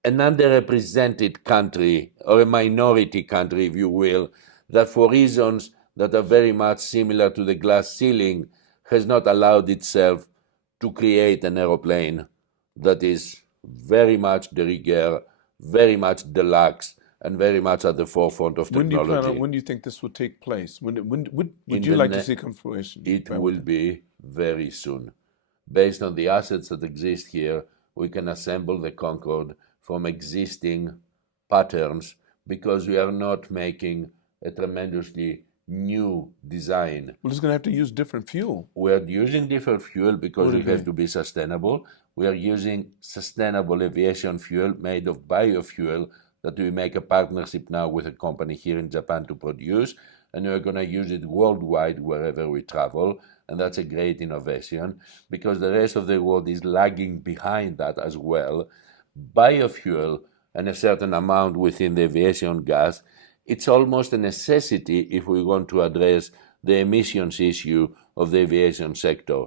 an underrepresented country, or a minority country, if you will, that for reasons that are very much similar to the glass ceiling, has not allowed itself to create an aeroplane that is very much de rigueur, very much deluxe, and very much at the forefront of technology. When do you think this will take place? When would In you the like to ne- see come fruition? It Right will with be very soon. Based on the assets that exist here, we can assemble the Concorde from existing patterns because we are not making a tremendously new design. Well, it's going to have to use different fuel. We are using different fuel because What we it have be? to be sustainable. We are using sustainable aviation fuel made of biofuel that we make a partnership now with a company here in Japan to produce, and we're going to use it worldwide wherever we travel, and that's a great innovation because the rest of the world is lagging behind that as well. Biofuel and a certain amount within the aviation gas, it's almost a necessity if we want to address the emissions issue of the aviation sector.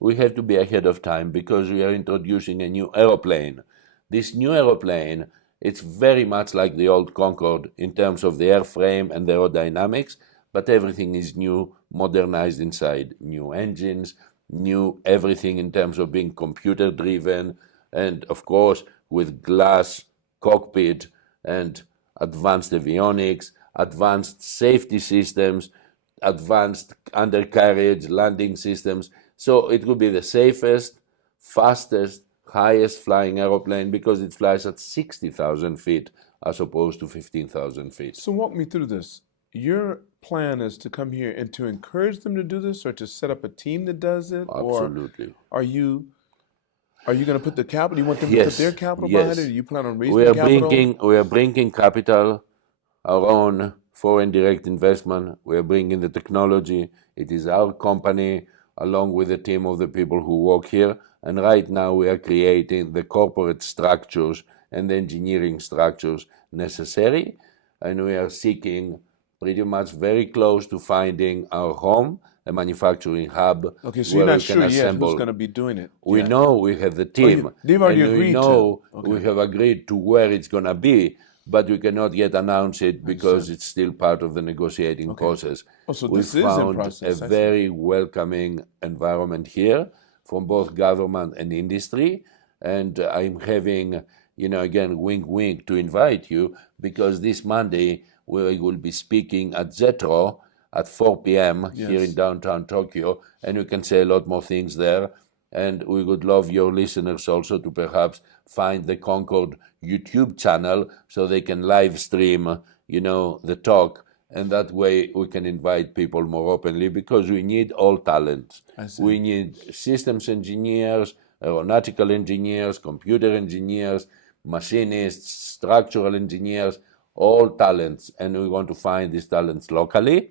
We have to be ahead of time because we are introducing a new aeroplane. This new aeroplane, it's very much like the old Concorde in terms of the airframe and the aerodynamics, but everything is new, modernized inside. New engines, new everything in terms of being computer driven, and of course with glass cockpit and advanced avionics, advanced safety systems, advanced undercarriage landing systems. So it will be the safest, fastest, highest flying aeroplane because it flies at 60,000 feet as opposed to 15,000 feet. So walk me through this. Your plan is to come here and to encourage them to do this, or to set up a team that does it? Absolutely. Or are you going to put the capital? You want them to Yes, put their capital yes. behind it? Or you plan on raising We the are capital? bringing capital, our own foreign direct investment. We are bringing the technology. It is our company, along with a team of the people who work here. And right now we are creating the corporate structures and the engineering structures necessary. And we are seeking pretty much very close to finding our home, a manufacturing hub. Okay, so where you're not we can sure yet who's assemble. going to be doing it. We yet. know we have the team, they've already and we agreed to. know Okay. we have agreed to where it's going to be, but we cannot yet announce it because it's still part of the negotiating process. Oh, so We this is in found process. a I see. very welcoming environment here from both government and industry, and I'm having, again, wink, wink, to invite you because this Monday we will be speaking at JETRO at 4 p.m. here in Yes. downtown Tokyo, and we can say a lot more things there. And we would love your listeners also to perhaps find the Concorde YouTube channel so they can live stream, the talk. And that way we can invite people more openly because we need all talents. I see. We need systems engineers, aeronautical engineers, computer engineers, machinists, structural engineers, all talents. And we want to find these talents locally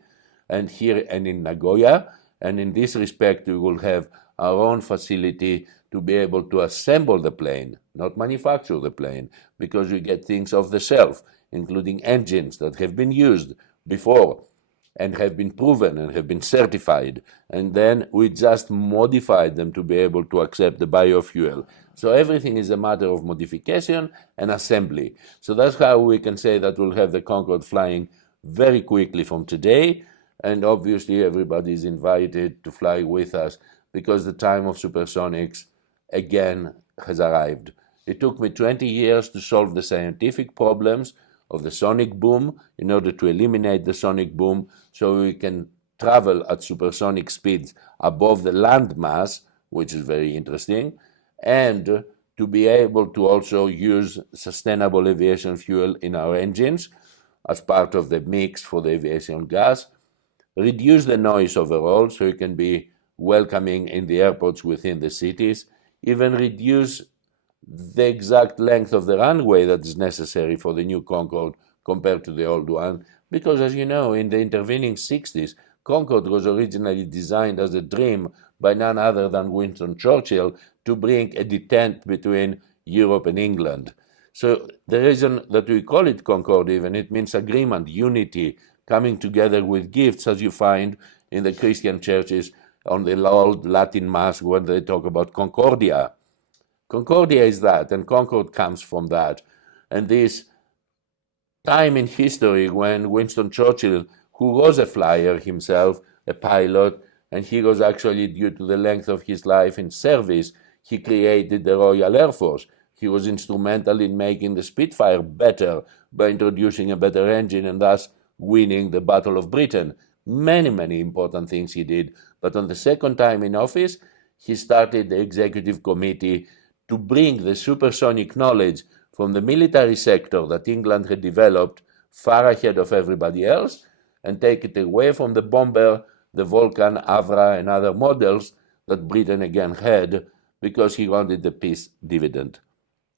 and here and in Nagoya. And in this respect, we will have our own facility to be able to assemble the plane, not manufacture the plane, because we get things off the shelf, including engines that have been used before and have been proven and have been certified. And then we just modify them to be able to accept the biofuel. So everything is a matter of modification and assembly. So that's how we can say that we'll have the Concorde flying very quickly from today. And obviously everybody is invited to fly with us because the time of supersonics, again, has arrived. It took me 20 years to solve the scientific problems of the sonic boom in order to eliminate the sonic boom so we can travel at supersonic speeds above the land mass, which is very interesting, and to be able to also use sustainable aviation fuel in our engines as part of the mix for the aviation gas, reduce the noise overall so it can be welcoming in the airports within the cities, even reduce the exact length of the runway that is necessary for the new Concorde compared to the old one. Because as you know, in the intervening 60s, Concorde was originally designed as a dream by none other than Winston Churchill to bring a detente between Europe and England. So the reason that we call it Concorde even, it means agreement, unity, coming together with gifts, as you find in the Christian churches on the old Latin Mass when they talk about Concordia. Concordia is that, and Concorde comes from that. And this time in history when Winston Churchill, who was a flyer himself, a pilot, and he was actually, due to the length of his life in service, he created the Royal Air Force. He was instrumental in making the Spitfire better by introducing a better engine and thus winning the Battle of Britain. Many, many important things he did. But on the second time in office, he started the executive committee to bring the supersonic knowledge from the military sector that England had developed far ahead of everybody else and take it away from the bomber, the Vulcan, Avra, and other models that Britain again had, because he wanted the peace dividend.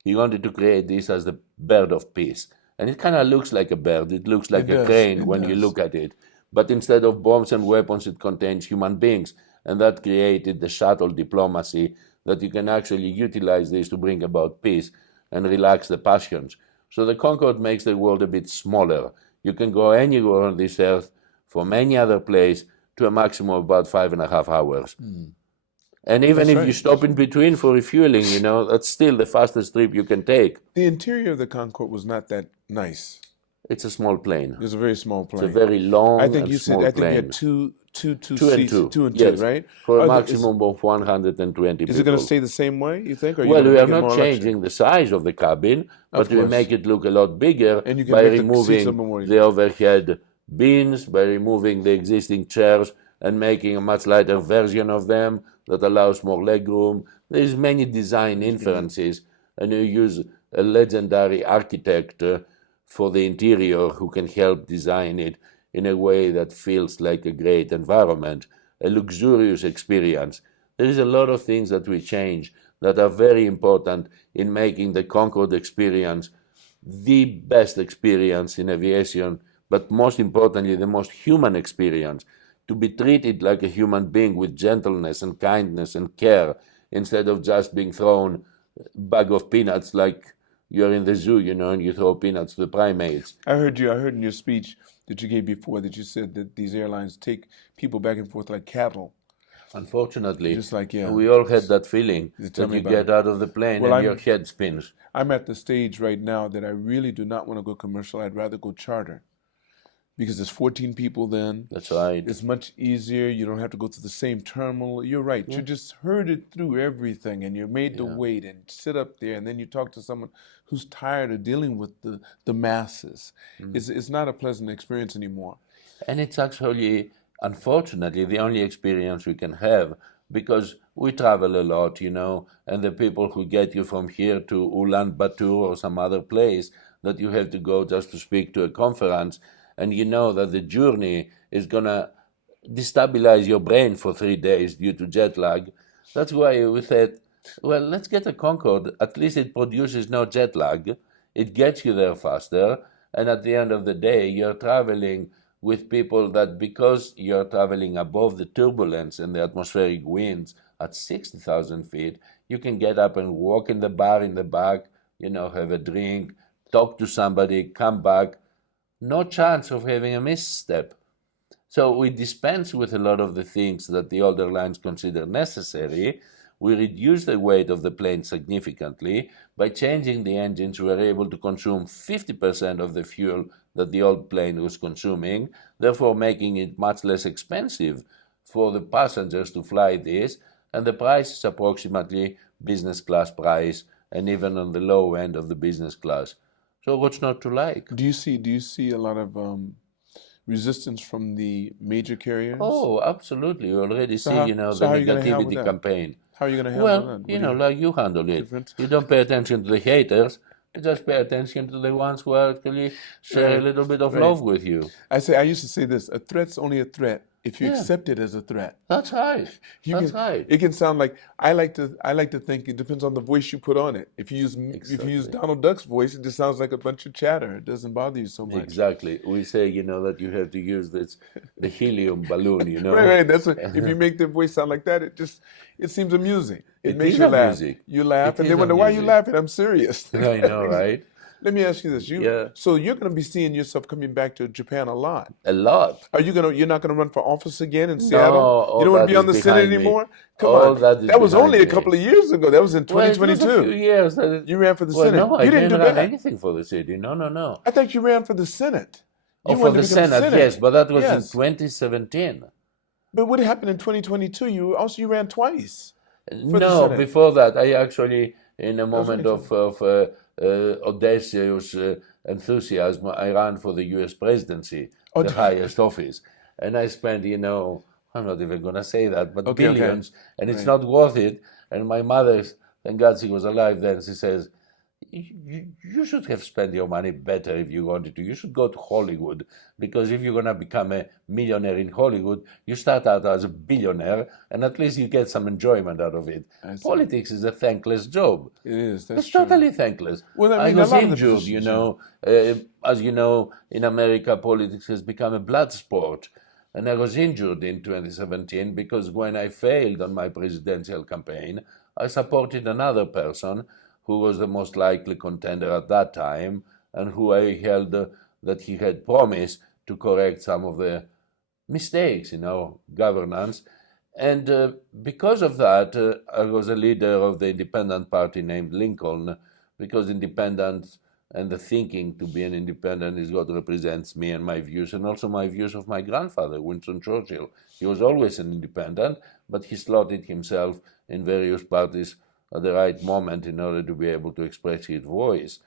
He wanted to create this as the bird of peace. And it kind of looks like a bird. It looks like a crane when you look at it. But instead of bombs and weapons, it contains human beings. And that created the shuttle diplomacy, that you can actually utilize this to bring about peace and relax the passions. So the Concorde makes the world a bit smaller. You can go anywhere on this earth from any other place to a maximum of about 5.5 hours. And even if you stop in between for refueling, that's still the fastest trip you can take. The interior of the Concorde was not that nice. It's a small plane. It was a very small plane. It's a very long I think and you small said, I think plane. you had two Two and seats, two. 2 and Yes. 2, right? For a maximum of 120 people. Is it going to stay the same way, you think? Or Well, we are make it not more changing the size of the cabin, but we course. make it look a lot bigger And you can by make the seats a removing little more- the overhead bins, by removing the existing chairs and making a much lighter version of them that allows more legroom. There's many design inferences, and you use a legendary architect for the interior who can help design it in a way that feels like a great environment, a luxurious experience. There is a lot of things that we change that are very important in making the Concorde experience the best experience in aviation, but most importantly, the most human experience, to be treated like a human being with gentleness and kindness and care, instead of just being thrown a bag of peanuts like you're in the zoo, and you throw peanuts to the primates. I heard in your speech that you gave before that you said that these airlines take people back and forth like cattle. Unfortunately, Just like, yeah. we all had that feeling tell that me you about get it. out of the plane Well, and your head spins. I'm at the stage right now that I really do not want to go commercial. I'd rather go charter. Because there's 14 people then. That's right. It's much easier. You don't have to go through the same terminal. You're right. You just herded through everything, and you're made to wait and sit up there, and then you talk to someone who's tired of dealing with the masses. It's not a pleasant experience anymore. And it's actually, unfortunately, the only experience we can have, because we travel a lot, and the people who get you from here to Ulaanbaatar or some other place that you have to go just to speak to a conference, and you know that the journey is going to destabilize your brain for 3 days due to jet lag. That's why we said, well, let's get a Concorde. At least it produces no jet lag. It gets you there faster. And at the end of the day, you're traveling with people that, because you're traveling above the turbulence and the atmospheric winds at 60,000 feet, you can get up and walk in the bar in the back, have a drink, talk to somebody, come back. No chance of having a misstep. So we dispense with a lot of the things that the older lines consider necessary. We reduce the weight of the plane significantly. By changing the engines, we are able to consume 50% of the fuel that the old plane was consuming, therefore making it much less expensive for the passengers to fly this, and the price is approximately business class price, and even on the low end of the business class. So what's not to like? Do you see a lot of resistance from the major carriers? Oh, absolutely. You already see, how- the so how are you gonna handle negativity that? campaign. How are you going to handle Well, that? like you handle it. Different? You don't pay attention to the haters. You just pay attention to the ones who actually share a Right, little bit of right. love with you. I used to say this: a threat's only a threat if you Yeah. accept it as a threat. That's right. That's right. It can sound like I like to think it depends on the voice you put on it. If you use Exactly. Donald Duck's voice, it just sounds like a bunch of chatter. It doesn't bother you so much. Exactly. We say, that you have to use the helium balloon, Right. That's what, if you make their voice sound like that, it seems amusing. It It makes is you laugh. amusing. You laugh, It and is they wonder why you amusing. laughing. I'm serious. I know, right? Let me ask you this. Yeah. So you're going to be seeing yourself coming back to Japan a lot. A lot. You're not going to run for office again in No, Seattle? all You don't want to that be on is the Senate behind me. anymore? Come All on. that is That was only a behind couple me. of years ago. That was in Well, it 2022. was a few years. You ran for the Well, Senate. no, I You didn't didn't do run that. anything for the city. No. I thought you ran for the Senate. Oh, You for wanted the to become Senate, yes, but that was in 2017. But what happened in 2022? You ran twice for the No, Senate. before that, I actually, in a was moment of audacious enthusiasm, I ran for the U.S. presidency, Oh, the highest office. And I spent, I'm not even going to say that, but Okay, billions, and it's Right. not worth it. And my mother, thank God she was alive then, she says, you should have spent your money better if you wanted to. You should go to Hollywood, because if you're going to become a millionaire in Hollywood, you start out as a billionaire, and at least you get some enjoyment out of it. I see. Politics is a thankless job. It is. That's It's true. totally thankless. Well, I I mean, a was lot of the injured, positions, as you know, in America, politics has become a blood sport. And I was injured in 2017 because when I failed on my presidential campaign, I supported another person who was the most likely contender at that time, and who I held that he had promised to correct some of the mistakes in our governance. And because of that, I was a leader of the independent party named Lincoln, because independence and the thinking to be an independent is what represents me and my views, and also my views of my grandfather, Winston Churchill. He was always an independent, but he slotted himself in various parties at the right moment in order to be able to express his voice.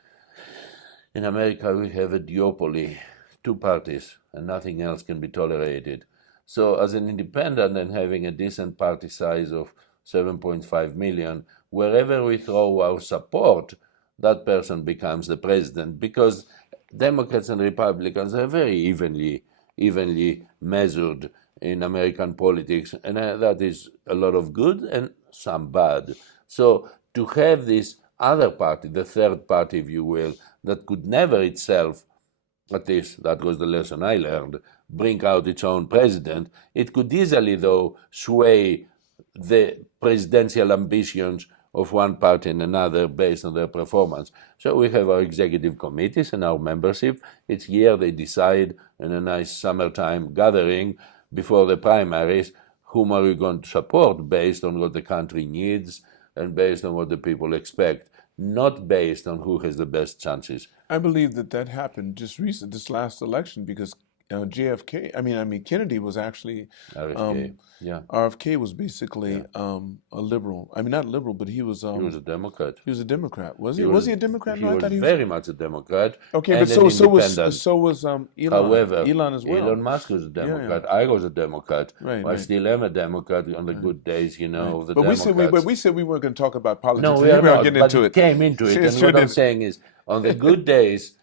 In America, we have a duopoly, two parties, and nothing else can be tolerated. So as an independent and having a decent party size of 7.5 million, wherever we throw our support, that person becomes the president, because Democrats and Republicans are very evenly measured in American politics, and that is a lot of good and some bad. So to have this other party, the third party, if you will, that could never itself, at least that was the lesson I learned, bring out its own president, it could easily, though, sway the presidential ambitions of one party and another based on their performance. So we have our executive committees and our membership. Each year they decide in a nice summertime gathering before the primaries whom are we going to support based on what the country needs and based on what the people expect, not based on who has the best chances. I believe that happened just recent, this last election, because Kennedy was actually RFK, yeah. RFK was basically a liberal. I mean, not liberal, but he was He was a Democrat. he was a Democrat. Was he? Was he a Democrat? He No, I was thought he was very much a Democrat. Okay, and but an so independent. was Elon. However, Elon as well. Elon Musk was a Democrat. I was a Democrat. Right, I right. still am a Democrat on the good days, of the But Democrats. we said we weren't going to talk about politics. No, we are We're not, getting but into it came into it. And Sure what I'm did. saying is, on the good days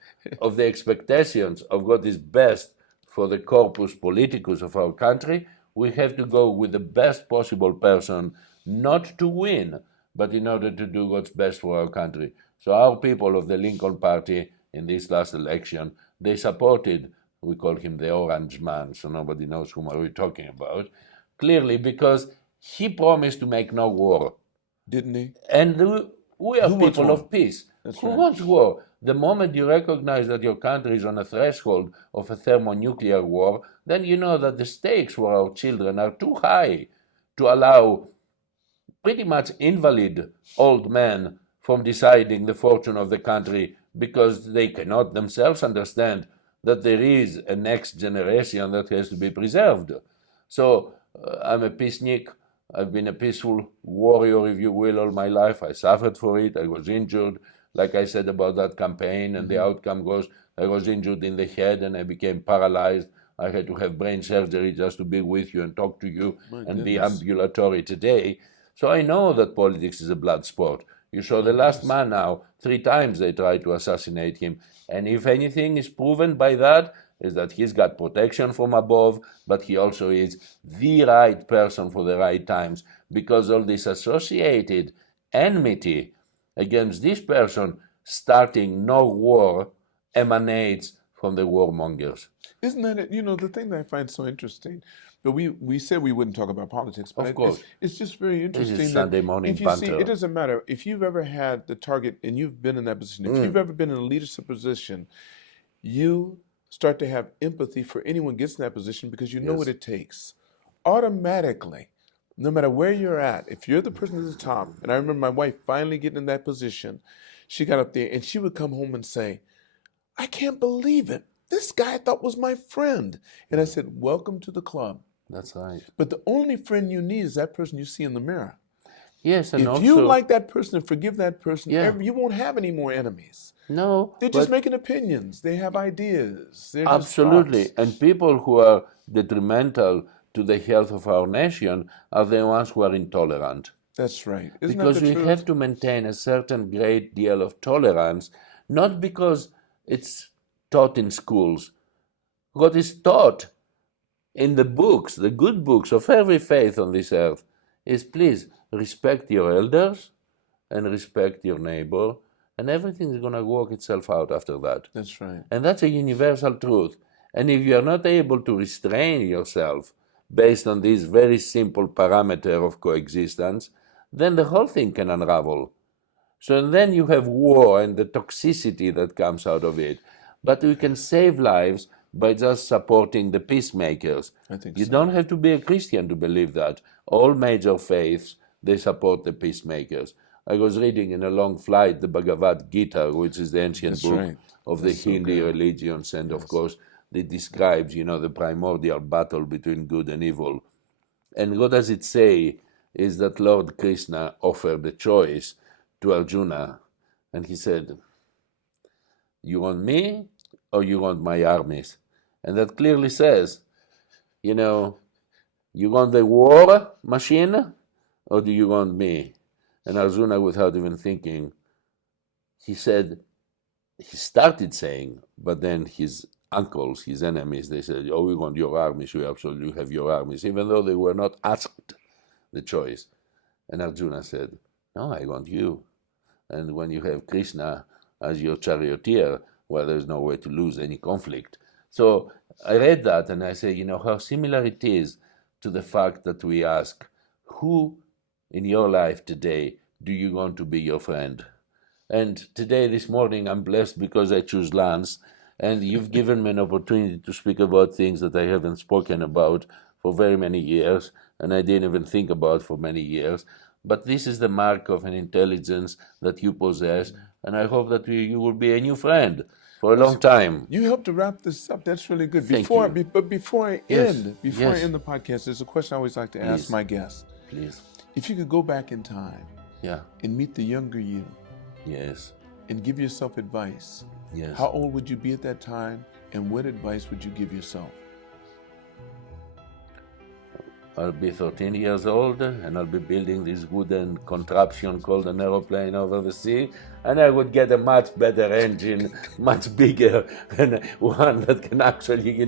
of the expectations of what is best for the corpus politicus of our country, we have to go with the best possible person, not to win, but in order to do what's best for our country. So our people of the Lincoln Party in this last election, they supported, we call him the Orange Man, so nobody knows whom are we talking about, clearly because he promised to make no war. Didn't he? And we are Who wants people war? of peace. That's Who right. wants war? The moment you recognize that your country is on a threshold of a thermonuclear war, then you know that the stakes for our children are too high to allow pretty much invalid old men from deciding the fortune of the country, because they cannot themselves understand that there is a next generation that has to be preserved. So I'm a peacenik. I've been a peaceful warrior, if you will, all my life. I suffered for it. I was injured. Like I said about that campaign, and the outcome was I was injured in the head and I became paralyzed. I had to have brain surgery just to be with you and talk to you and be ambulatory today. So I know that politics is a blood sport. You saw the last man now, 3 times they tried to assassinate him. And if anything is proven by that, is that he's got protection from above, but he also is the right person for the right times, because all this associated enmity against this person starting no war emanates from the warmongers. Isn't that it? The thing that I find so interesting, But we said we wouldn't talk about politics. But Of course. it's just very This interesting is that Sunday morning if you see, banter. it doesn't matter if you've ever had the target and you've been in that position. If you've ever been in a leadership position, you start to have empathy for anyone who gets in that position because you know Yes. what it takes. Automatically, no matter where you're at, if you're the person at the top, and I remember my wife finally getting in that position, she got up there and she would come home and say, I can't believe it. This guy I thought was my friend. And I said, welcome to the club. That's right. But the only friend you need is that person you see in the mirror. Yes, and If also, you like that person and forgive that person, Yeah. you won't have any more enemies. no, They're just but making opinions. They have ideas. They're just absolutely. thoughts. And people who are detrimental to the health of our nation are the ones who are intolerant. That's right. Isn't Because that the we truth? have to maintain a certain great deal of tolerance, not because it's taught in schools. What is taught in the books, the good books of every faith on this earth, is please respect your elders and respect your neighbor, and everything is going to work itself out after that. That's right. And that's a universal truth. And if you are not able to restrain yourself based on this very simple parameter of coexistence, then the whole thing can unravel. So then you have war and the toxicity that comes out of it. But we can save lives by just supporting the peacemakers. I think You so. don't have to be a Christian to believe that. All major faiths, they support the peacemakers. I was reading in a long flight the Bhagavad Gita, which is the ancient That's book right. of the That's so Hindi good. religions, and of course it describes, the primordial battle between good and evil. And what does it say is that Lord Krishna offered a choice to Arjuna, and he said, you want me or you want my armies? And that clearly says, you want the war machine or do you want me? And Arjuna, without even thinking, he started saying, but then his uncles, his enemies, they said, oh, we want your armies, you absolutely have your armies, even though they were not asked the choice. And Arjuna said, no, I want you. And when you have Krishna as your charioteer, well, there's no way to lose any conflict. So I read that and I say, how similar it is to the fact that we ask, who in your life today do you want to be your friend? And today, this morning, I'm blessed because I choose Lance, and you've given me an opportunity to speak about things that I haven't spoken about for very many years, and I didn't even think about for many years. But this is the mark of an intelligence that you possess, and I hope that you will be a new friend for a long time. You helped to wrap this up. That's really good. Thank Before you. But before I Yes, end, yes. the podcast, there's a question I always like to ask Please. my guests. Please. If you could go back in time Yeah. and meet the younger you Yes. and give yourself advice, Yes. how old would you be at that time, and what advice would you give yourself? I'll be 13 years old, and I'll be building this wooden contraption called an aeroplane over the sea, and I would get a much better engine, much bigger, and one that can actually,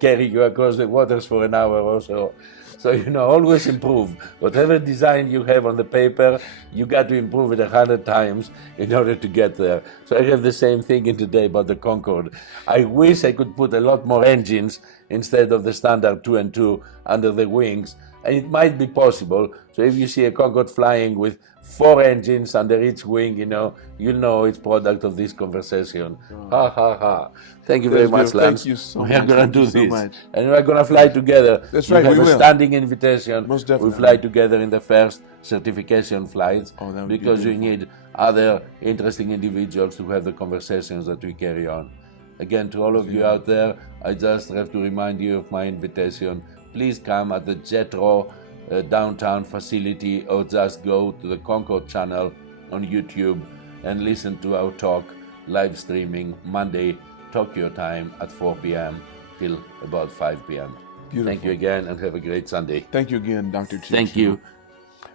carry you across the waters for an hour or so. So, always improve. Whatever design you have on the paper, you got to improve it 100 times in order to get there. So I have the same thinking today about the Concorde. I wish I could put a lot more engines instead of the standard 2 and 2 under the wings. And it might be possible. So if you see a Concorde flying with 4 engines under each wing, you'll know it's product of this conversation. Ha, ha, ha. Thank you very much, beautiful. Lance. Thank you so We much. are going Thank to you do so this. much. And we're going to fly together. That's You right, have we a will. standing invitation. Most We definitely. fly together in the first certification flights Oh, that would be because we beautiful. need other interesting individuals to have the conversations that we carry on. Again, to all of you out there, I just have to remind you of my invitation. Please come at the JETRO downtown facility, or just go to the Concorde channel on YouTube and listen to our talk live streaming Monday, Tokyo time at 4 p.m. till about 5 p.m. Beautiful. Thank you again and have a great Sunday. Thank you again, Dr. Churchill. Thank you.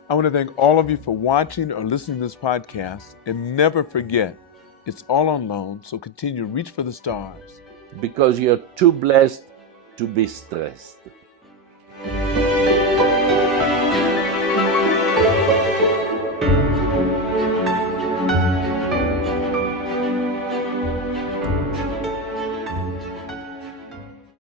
I want to thank all of you for watching or listening to this podcast. And never forget, it's all on loan, so continue to reach for the stars. Because you're too blessed to be stressed.